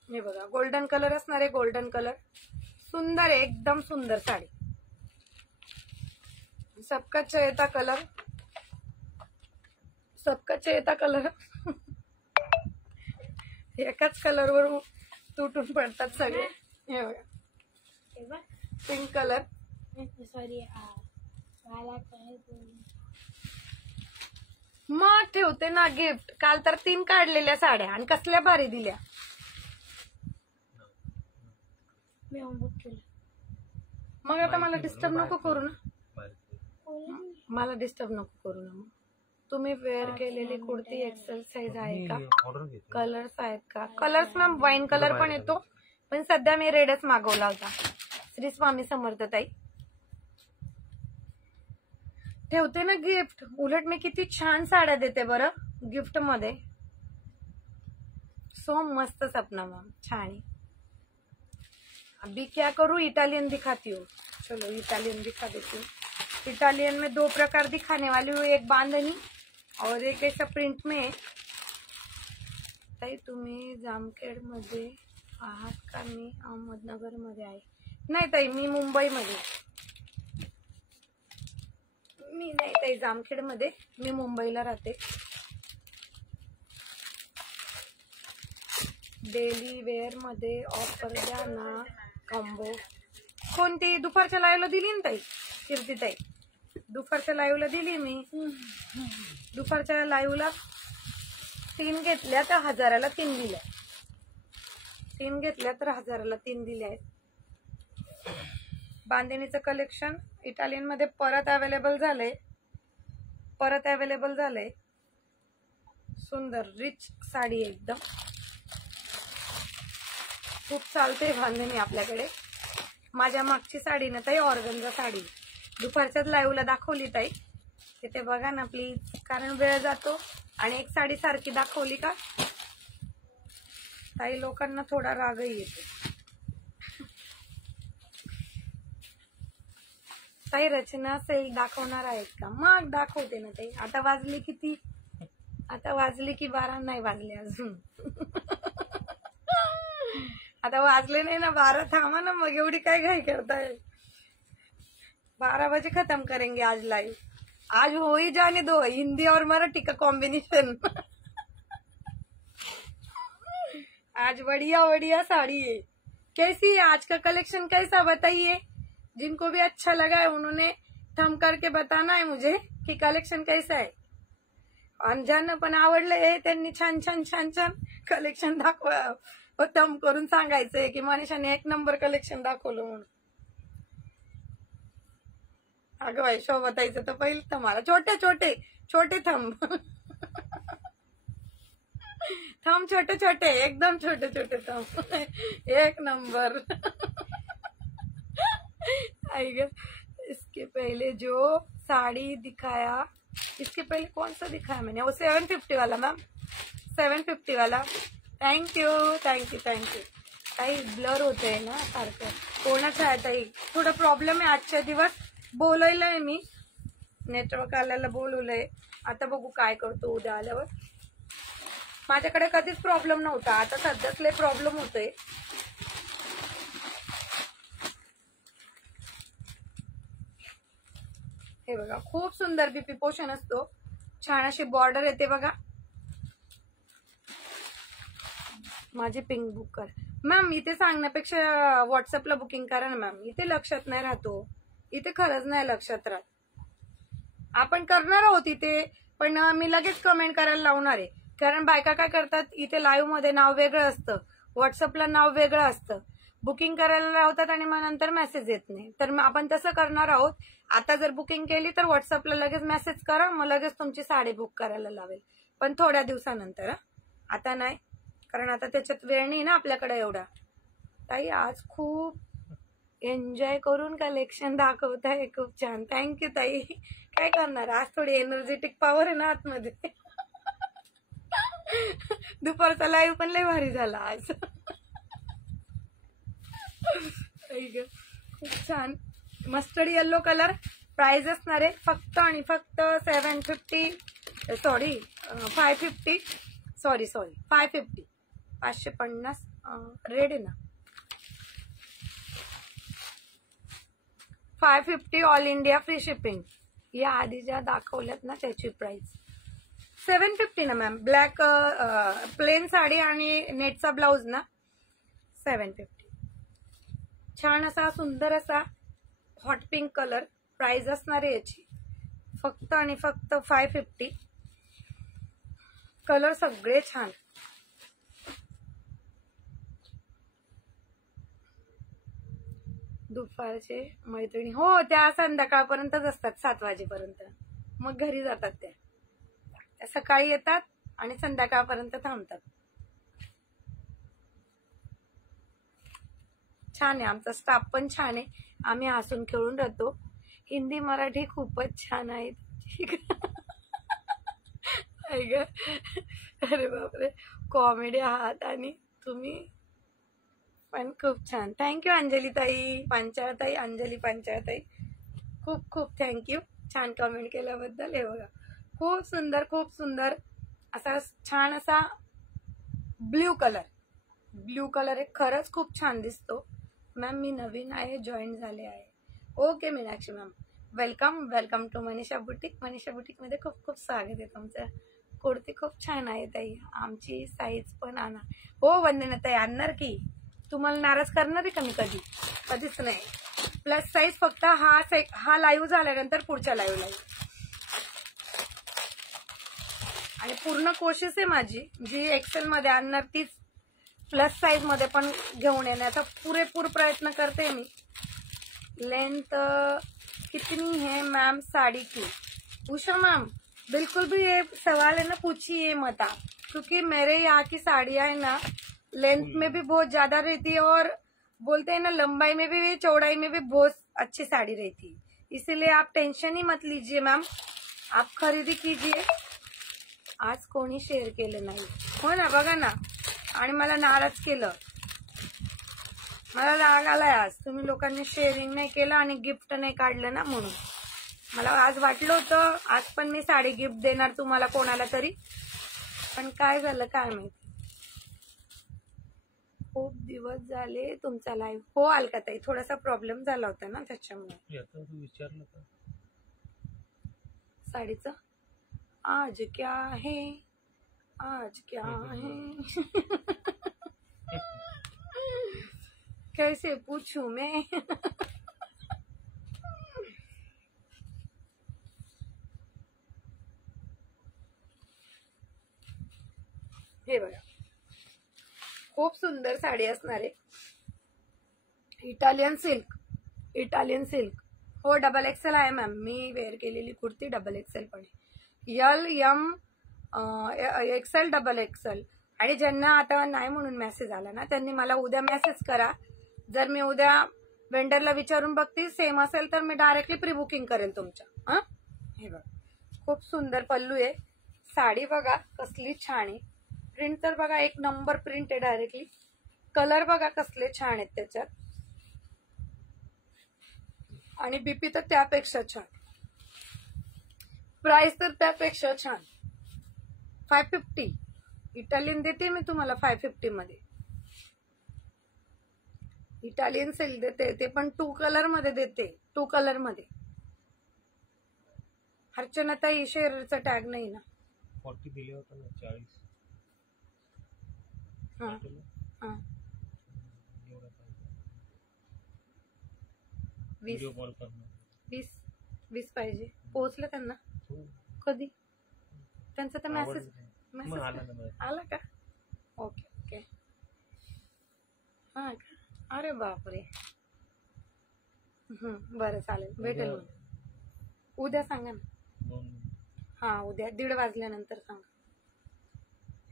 हे बघा गोल्डन कलर असणार आहे. गोल्डन कलर सुंदर आहे, एकदम सुंदर साडी. सबका चहेता कलर, सबका चहेता कलर. एकाच कलरवर तुटून पडतात सगळे. हे बघा पिंक कलर. सॉरी मग ठेवते ना गिफ्ट. काल तर 3 काढलेल्या साड्या आणि कसल्या भारी दिल्या. मी होमवर्क केलं. मग आता मला डिस्टर्ब नको करू ना, मला डिस्टर्ब नको करू ना. मग तुम्ही वेअर केलेली कुर्ती एक्सेल साईज आहे का? ऑर्डर घेते. कलर्स आहेत का? कलर्स मॅम वाईन कलर पण येतो, पण सध्या मी रेडच मागवला होता. श्री स्वामी समर्थ ताई. ठेवते ना गिफ्ट. उलट मी किती छान साड्या देते बरं गिफ्ट मध्ये. सो मस्त सपना मैम, छान है। अभी क्या करूँ, इटालियन दिखाती हूँ। चलो इटालियन दिखा देती हूँ। इटालियन में दो प्रकार दिखाने वाली हूँ, एक बांधनी और एक ऐसा प्रिंट में। ताई तुम्ही जामखेड मध्ये आहात का? मी अहमदनगर मध्ये आहे। नाही ताई, मी मुंबई मध्ये। मी नाही ताई जामखेड मध्ये, मी मुंबईला राहते। डेली वेअर मध्ये ऑफर द्या ना कॉम्बो। कोणती? दुपारच्या लाईव्हला दिली ना ताई कीर्ती ताई, दुपारच्या लाईव्हला दिली मी। दुपारच्या लाईव्हला 3 घेतल्या तर 1000ला 3 दिल्या। 3 घेतल्या तर 1000ला 3 दिल्या आहेत। बांधणीचं कलेक्शन इटालियन मध्ये परत अवेलेबल झालंय, परत अवेलेबल झालंय। सुंदर रिच साडी एकदम, खूप चालते बांधणी आपल्याकडे। माझ्या मागची साडी ना ताई ऑर्गन्झा साडी, दुपारच्याच लाईव्हला दाखवली ताई, तिथे बघा ना प्लीज, कारण वेळ जातो। आणि एक साडी सारखी दाखवली का ताई लोकांना थोडा रागही येतो। ताई रचना सेल दाखवणार आहेत का? मग दाखवते ना ताई। आता वाजली किती? आता वाजली की 12 नाही वाजले अजून। आता वाजले नाही ना 12, थांबा ना मग, एवढी काय घाई करताय? 12 बजे खत्म करेंगे आज लाइव। आज हो ही जाने दो, हिंदी और मराठी का कॉम्बिनेशन। आज बढ़िया बढ़िया साड़ी है। कैसी है आज का कलेक्शन, कैसा बताइए। जिनको भी अच्छा लगा है उन्होंने थम करके बताना है मुझे कि कलेक्शन कैसा है। आणि ज्यांना पण आवडलंय त्यांनी छान छान छान छान कलेक्शन दाखवा, थम करून सांगायचंय की मनीषाने 1 नंबर कलेक्शन दाखवलं म्हणून। अगं बाई शोभतायचं तर पहिलं तुम्हाला छोटे छोटे छोटे थम। थम छोटे छोटे, एकदम छोटे छोटे थम, 1 नंबर। आएगा। इसके पहले जो साड़ी दिखाया, इसके पहले कौन सा दिखाया मैंने? वो 750 वाला मैम, 750 वाला। Thank you thank you thank you. ताई ब्लर होते ना सारखं, कोणाचं आहे ताई? थोडा प्रॉब्लेम आहे आजच्या दिवस, बोलवलंय मी, नेटवर्क आल्याला बोलवलंय। आता बघू काय करतो उद्या आल्यावर। माझ्याकडे कधीच प्रॉब्लेम नव्हता, आता सध्याच लय प्रॉब्लेम होतोय। हे बघा खूप सुंदर बीपी पोषण असतो, छान अशी बॉर्डर येते बघा. माझी पिंक बुक कर मॅम. इथे सांगण्यापेक्षा व्हॉट्सअपला बुकिंग करा ना मॅम. इथे लक्षात नाही राहतो, इथे खरंच नाही लक्षात राहत. आपण करणार आहोत इथे, पण मी लगेच कमेंट करायला लावणार आहे. कारण बायका काय करतात, इथे लाईव्ह मध्ये नाव वेगळं असतं, व्हॉट्सअपला नाव वेगळं असतं, बुकिंग करायला लावतात आणि मग नंतर मेसेज येत नाही. तर आपण तसं करणार आहोत. आता जर बुकिंग केली तर व्हॉट्सअपला लगेच मेसेज करा, मग लगेच तुमची साडी बुक करायला लावेल, पण थोड्या दिवसानंतर. आता नाही, कारण आता त्याच्यात वेळ नाही ना आपल्याकडे एवढा. ताई आज खूप एन्जॉय करून कलेक्शन दाखवत आहे, खूप छान. थँक्यू ताई. काय करणार, आज थोडी एनर्जेटिक पॉवर आहे ना आतमध्ये. दुपारचा लाईव्ह पण लय भारी झाला आज. खूप छान. Mustard yellow colour. प्राइस असणार आहे फक्त आणि फक्त 750, सॉरी 550, सॉरी 550, 550. रेड आहे ना. 550 ऑल इंडिया फ्री शिपिंग. या आधी ज्या दाखवल्यात ना त्याची प्राइस 750 ना मॅम. ब्लॅक प्लेन साडी आणि नेटचा ब्लाउज ना 750. छान असा सुंदर असा हॉट पिंक कलर. प्राइस असणार आहे याची फक्त आणि फक्त 550. कलर सगळे छान. दुपारचे मैत्रिणी हो त्या संध्याकाळपर्यंतच असतात, 7 वाजेपर्यंत. मग घरी जातात त्या सकाळी येतात आणि संध्याकाळपर्यंत थांबतात. छान आहे, आमचा स्टाफ पण छान आहे. आम्ही हसून खेळून राहतो. हिंदी मराठी खूपच छान आहेत. अरे बापरे, कॉमेडी आहात आणि तुम्ही पण खूप छान. थँक्यू अंजली ताई पांचाळ ताई, अंजली पांचाळ ताई, खूप खूप थँक्यू छान कमेंट केल्याबद्दल. हे बघा खूप सुंदर, खूप सुंदर असा छान असा ब्ल्यू कलर. ब्ल्यू कलर आहे, खरंच खूप छान दिसतो. मॅम मी नवीन आहे, जॉईन झाले आहे. Okay Meenakshi ma'am, welcome welcome to Manisha boutique. Manisha boutique मध्ये खूप खूप स्वागत आहे तुमचं. कुर्ती खूप छान आहे ताई, आमची साईज पण आणा. हो वंदना ताई आणणार की. तुम्हाला नाराज करणार आहे का मी? कधीच नाही. प्लस साईज फक्त हा लाईव्ह झाल्यानंतर पुढच्या लाईव्हला. आणि पूर्ण कोशिश आहे माझी, जी एक्सेल मध्ये आणणार तीच प्लस साईज मध्ये पण घेऊन येण्याचा पुरेपूर प्रयत्न करते मी. लेंथ कितनी है मैम साड़ी की? उषा मैम बिल्कुल भी ये सवाल है ना पूछिए मत आप, क्योंकि मेरे यहाँ की साड़ियाँ है ना लेंथ में भी बहुत ज्यादा रहती है और बोलते हैं ना लंबाई में भी चौड़ाई में भी बहुत अच्छी साड़ी रहती है. इसीलिए आप टेंशन ही मत लीजिए मैम, आप खरीदी कीजिए. आज कोणी शेअर केलं नाही हो ना, बघा ना, आणि मला नाराज केलं. मला राग आलाय आज, तुम्ही लोकांनी शेअरिंग नाही केलं आणि गिफ्ट नाही काढलं ना, म्हणून मला आज वाटलं होतं आज पण मी साडी गिफ्ट देणार तुम्हाला कोणाला तरी, पण काय झालं काय माहिती. खूप दिवस झाले तुमचा लाईव्ह. हो अलकाताई, थोडासा प्रॉब्लेम झाला होता ना त्याच्यामुळे. विचारलं का साडीचं आज क्या है, आज क्या है. कैसे पूछू मैं. हे बघा खूप सुंदर साडी असणार आहे. Italian silk, Italian silk. हो डबल एक्सेल आहे मॅम, मी वेअर केलेली कुर्ती डबल एक्सेल पण आहे. L M XL double XL. आणि ज्यांना आता नाही म्हणून मेसेज आला ना त्यांनी मला उद्या मेसेज करा. जर मी उद्या वेंडरला विचारून बघते सेम असेल तर मी डायरेक्टली प्री बुकिंग करेल तुमच्या. हे बघा खूप सुंदर पल्लू आहे. साडी बघा कसली छान आहे. प्रिंट तर बघा एक नंबर प्रिंट आहे डायरेक्टली. कलर बघा कसले छान आहेत त्याच्यात, आणि बीपी तर त्यापेक्षा छान, प्राइस तर त्यापेक्षा छान. 550 इटालियन देते मी तुम्हाला 550 मध्ये. इटालियन सिल्क देते, ते पण 2 कलर मध्ये देते. 2 कलर मध्ये अर्चनाताई शेअरचा टॅग नाही ना? 40 दिले होते ना, 40. हा पाठवलं? हा. एवढं पाहिजे. 20 व्हिडिओ कॉल करणार. 20 पाहिजे. पोहोचलं त्यांना? हो. कधी? त्यांचा तर मेसेज मग आला ना मग. आला का? Okay okay. हा का? अरे बापरे. बरं चालेल, भेटेल मग. उद्या सांगा ना. 2 हा उद्या 1:30 वाजल्यानंतर सांगा.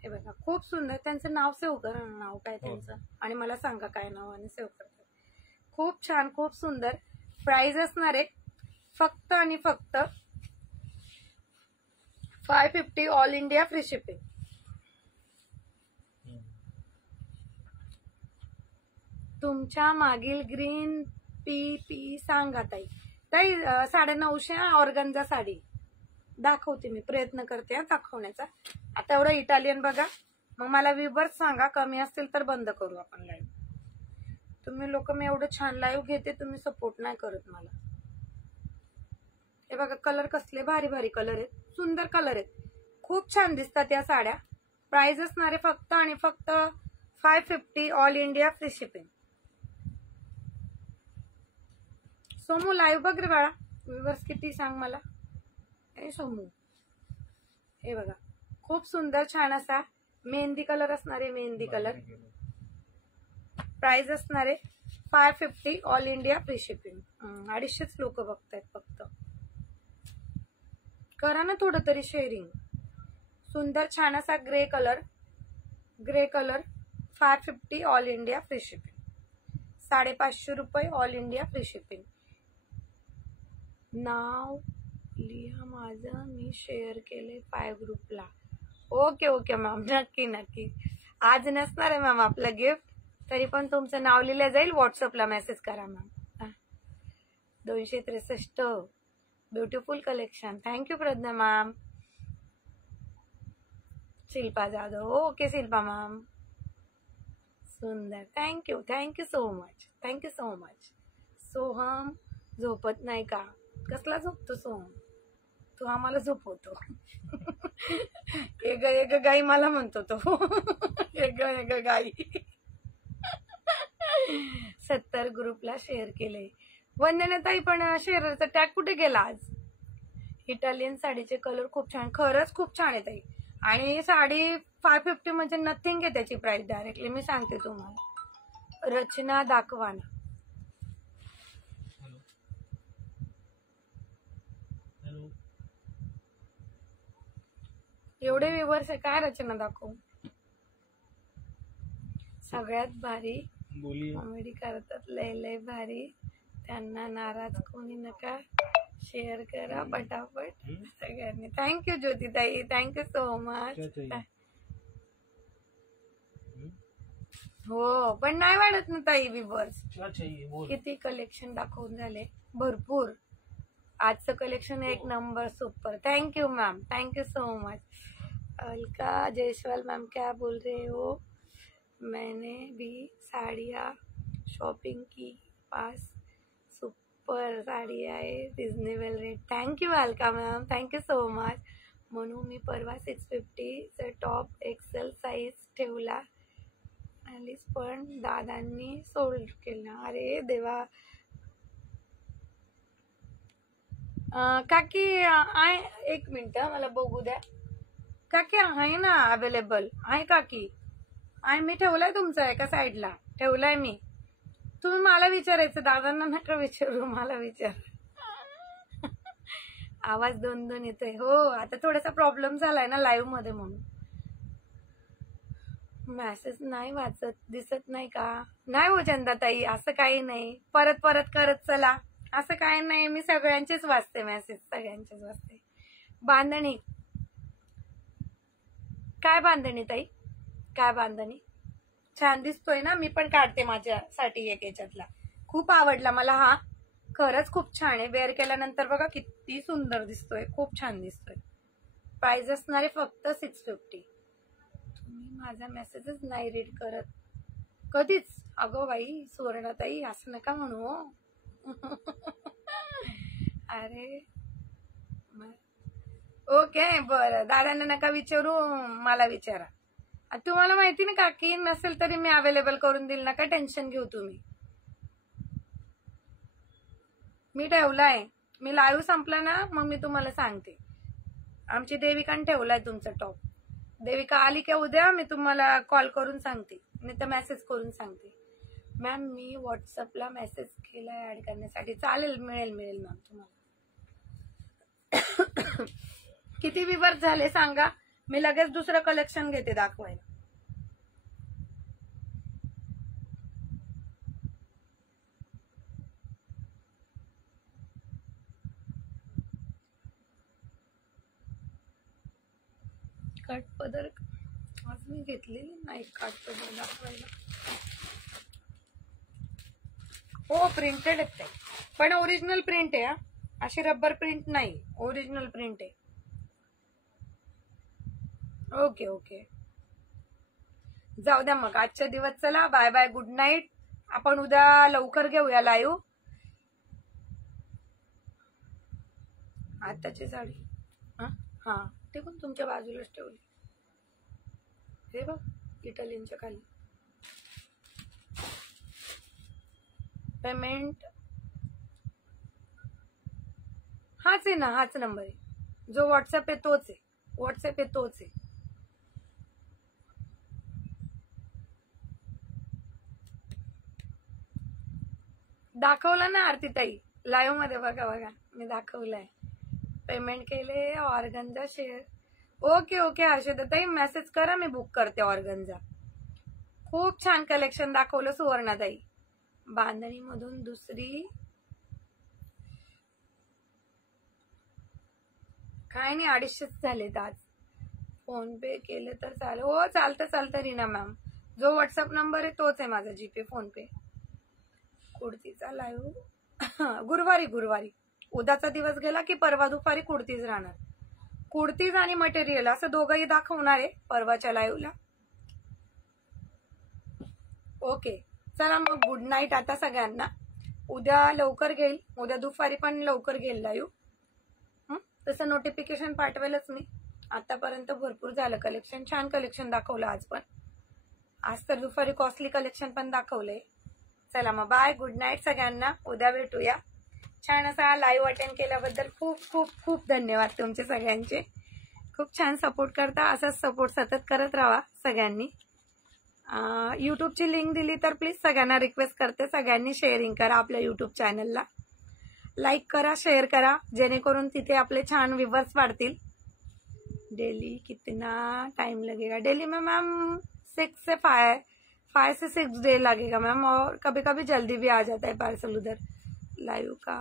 हे बघा खूप सुंदर. त्यांचं नाव सेव्ह करा ना. नाव काय त्यांचं आणि मला सांगा काय नाव आणि सेव्ह करतात. खूप छान, खूप सुंदर. प्राइस असणार आहे फक्त आणि फक्त 550 ऑल इंडिया फ्री शिपिंग. तुमच्या मागील ग्रीन पी सांगा ताई. ताई 950 ऑर्गनचा साडी दाखवते मी, प्रयत्न करते दाखवण्याचा. आता एवढं इटालियन बघा. मग मला व्ह्यूवर्स सांगा, कमी असतील तर बंद करू आपण लाईव्ह. तुम्ही लोक मी एवढं छान लाईव्ह घेते, तुम्ही सपोर्ट नाही करत मला. हे बघा कलर कसले भारी भारी कलर आहेत, सुंदर कलर आहेत, खूप छान दिसतात या साड्या. प्राइस असणारे फक्त आणि फक्त 550 all India free shipping. Somu live बघ रे बाळा. व्ह्यूवर्स किती सांग मला. हे सोमू हे बघा खूप सुंदर छान असा मेहंदी कलर असणारे, मेहंदी कलर. प्राइस असणारे 550 ऑल इंडिया फ्री शिपिंग. 250 लोक बघतायत फक्त. करा ना थोडं तरी शेअरिंग. सुंदर छान असा grey colour, grey colour 550 all India free shipping. 550 रुपये ऑल इंडिया फ्री शिपिंग. नाव लिहा माझं, मी शेअर केले 5 ग्रुपला. ओके ओके मॅम, नक्की नक्की. आज नसणार आहे मॅम आपलं गिफ्ट, तरी पण तुमचं नाव लिहिलं जाईल. व्हॉट्सअपला मेसेज करा ma'am. 263 beautiful collection. Thank you Pragya ma'am. Shilpa Jadhav. Okay Shilpa ma'am, सुंदर. Thank you thank you so much, thank you so much. Soham झोपत नाही का? कसला झोपतो सोहम? तू आम्हाला झोपवतो. एक गाई मला म्हणतो तो. एक गाई. 70 ग्रुपला शेअर केले. वंदनाताई पण शेअरचा टॅग कुठे गेला आज? इटालियन साडीचे कलर खूप छान, खरंच खूप छान आहे ताई. आणि साडी 550 म्हणजे नथिंग आहे त्याची प्राइस. डायरेक्टली मी सांगते तुम्हाला. रचना दाखवा ना. एवढे व्ह्यूवर्स आहे, काय रचना दाखवू? सगळ्यात भारी कॉमेडी करतात, लय लय भारी. त्यांना नाराज कोणी नका. शेअर करा पटापट सगळ्यांनी. थँक्यू ज्योतिताई, थँक्यू सो मच. हो पण नाही वाढत ना ताई व्ह्यूवर्स. किती कलेक्शन दाखवून झाले भरपूर. आजचं कलेक्शन एक number, super. Thank you ma'am, thank you so much. Alka Jaiswal ma'am क्या बोल रहे हो? मैंने भी साड़ियाँ शॉपिंग की, पास सुपर साड़ी आहे, reasonable rate. Thank you Alka ma'am, thank you so much. म्हणून मी परवा 650 टॉप एक्सेल साईज ठेवला आलीच पण दादांनी सोल्ड केला. अरे देवा. काकी आहे, एक मिनिट मला बघू द्या. काकी आहे ना अवेलेबल आहे काकी? आहे, मी ठेवलाय तुमचा एका साईडला ठेवलाय मी. तुम्ही मला विचारायचं, दादांना नका विचारू, मला विचार. आवाज दोन येतोय. हो आता थोडासा प्रॉब्लेम झालाय ना लाईव्ह मध्ये, म्हणून मेसेज नाही वाचत, दिसत नाही का? नाही हो चंदाताई, असं काही नाही. परत परत करत चला, असं काही नाही. मी सगळ्यांचेच वाचते मेसेज, सगळ्यांचेच वाचते. बांधणी काय बांधणी ताई, काय बांधणी? छान दिसतोय ना? मी पण काढते माझ्यासाठी एक याच्यातला. खूप आवडला मला हा, खरंच खूप छान आहे. वेअर केल्यानंतर बघा किती सुंदर दिसतोय, खूप छान दिसतोय. प्राइस असणारे फक्त 650. तुम्ही माझा मेसेजच नाही रीड करत कधीच. अगो बाई सुवर्णाताई, असं नका म्हणू. अरे ओके बरं, दादांना नका विचारू, मला विचारा. तुम्हाला माहिती ना काकी, नसेल तरी मी अवेलेबल करून देईल, नका टेन्शन घेऊ तुम्ही. मी ठेवलाय, मी लाईव्ह संपला ना मग मी तुम्हाला सांगते. आमची देविकाने ठेवलाय तुमचा टॉप. देविका आली का उद्या मी तुम्हाला कॉल करून सांगते, नाही तर मेसेज करून सांगते. मॅम मी व्हॉट्सअपला मेसेज केलाय ऍड करण्यासाठी. चालेल, मिळेल मॅम तुम्हाला. किती व्ह्यूअर्स झाले सांगा, मी लगेच दुसरं कलेक्शन घेते दाखवायला. काठपदर आज मी घेतलेली नाही, काठपदर दाखवायला. हो प्रिंटेड आहेत ते, पण ओरिजिनल प्रिंट आहे. अशी रबर प्रिंट नाही, ओरिजिनल प्रिंट आहे. ओके ओके, जाऊ द्या मग आजच्या दिवस. चला बाय बाय, गुड नाईट. आपण उद्या लवकर घेऊया लाईव्ह. आताची साडी हा टिकून तुमच्या बाजूलाच ठेवली. हे बघ इटालियनच्या खाली. पेमेंट हाच आहे ना, हाच नंबर आहे जो व्हॉट्सअप आहे तोच आहे. व्हॉट्सअप आहे तोच आहे. दाखवला ना आरतीताई लाईव्ह मध्ये, बघा बघा मी दाखवलाय. पेमेंट केले, ऑर्गन्झा शेअर. ओके ओके हर्षदाताई, मेसेज करा, मी बुक करते ऑर्गन्झा. खूप छान कलेक्शन दाखवलं सुवर्णाताई. बांधणी मधून दुसरी काय नाही, 250 झालेत आज. फोन पे केले तर चालेल. हो चालतं रीना मॅम, जो व्हॉट्सअप नंबर आहे तोच आहे माझा, जीपे फोन पे. कुर्तीचा लाईव्ह गुरुवारी. उद्याचा दिवस गेला की परवा दुपारी कुर्तीज राहणार. कुर्तीज आणि मटेरियल असं दोघंही दाखवणार आहे परवाच्या लाईव्हला. ओके चला मग, गुड नाईट आता सगळ्यांना. उद्या लवकर घेईल, उद्या दुपारी पण लवकर घेईल लाईव्ह. तसं नोटिफिकेशन पाठवेलच मी. आतापर्यंत भरपूर झालं कलेक्शन, छान कलेक्शन दाखवलं आज पण. आज तर दुपारी कॉस्टली कलेक्शन पण दाखवलंय. चला मग बाय, गुड नाईट सगळ्यांना. उद्या भेटूया. छान असा लाईव्ह अटेंड केल्याबद्दल खूप खूप खूप धन्यवाद तुमचे सगळ्यांचे. खूप छान सपोर्ट करता, असाच सपोर्ट सतत करत राहा सगळ्यांनी. यूट्यूबची लिंक दिली तर प्लीज सगळ्यांना रिक्वेस्ट करते, सगळ्यांनी शेअरिंग करा आपल्या यूट्यूब चॅनलला. लाईक करा, शेअर करा, जेणेकरून तिथे आपले छान व्ह्यूअर्स वाढतील. डेली कितना टाइम लगेगा? डेली में मैम 6 से 5 से 6 डे लगेगा मैम, और कभी कभी जल्दी भी आ जाता है पार्सल उधर. लाइव का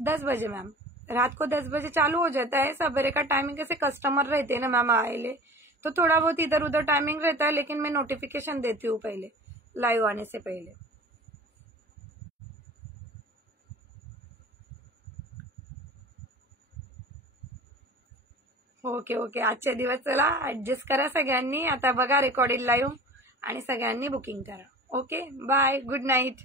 10 बजे मैम, रात को 10 बजे चालू हो जाता है. सवेरे का टाइमिंग कैसे कस्टमर रहते हैं ना मैम आए, तो थोड़ा बहुत इधर उधर टाइमिंग रहता है, लेकिन मैं नोटिफिकेशन देती हूँ पहले लाइव आने से पहले. ओके ओके, आजचे दिवस चला ऍडजस्ट करा सगळ्यांनी. आता बघा रेकॉर्डेड लाईव्ह आणि सगळ्यांनी बुकिंग करा. Okay bye, good night.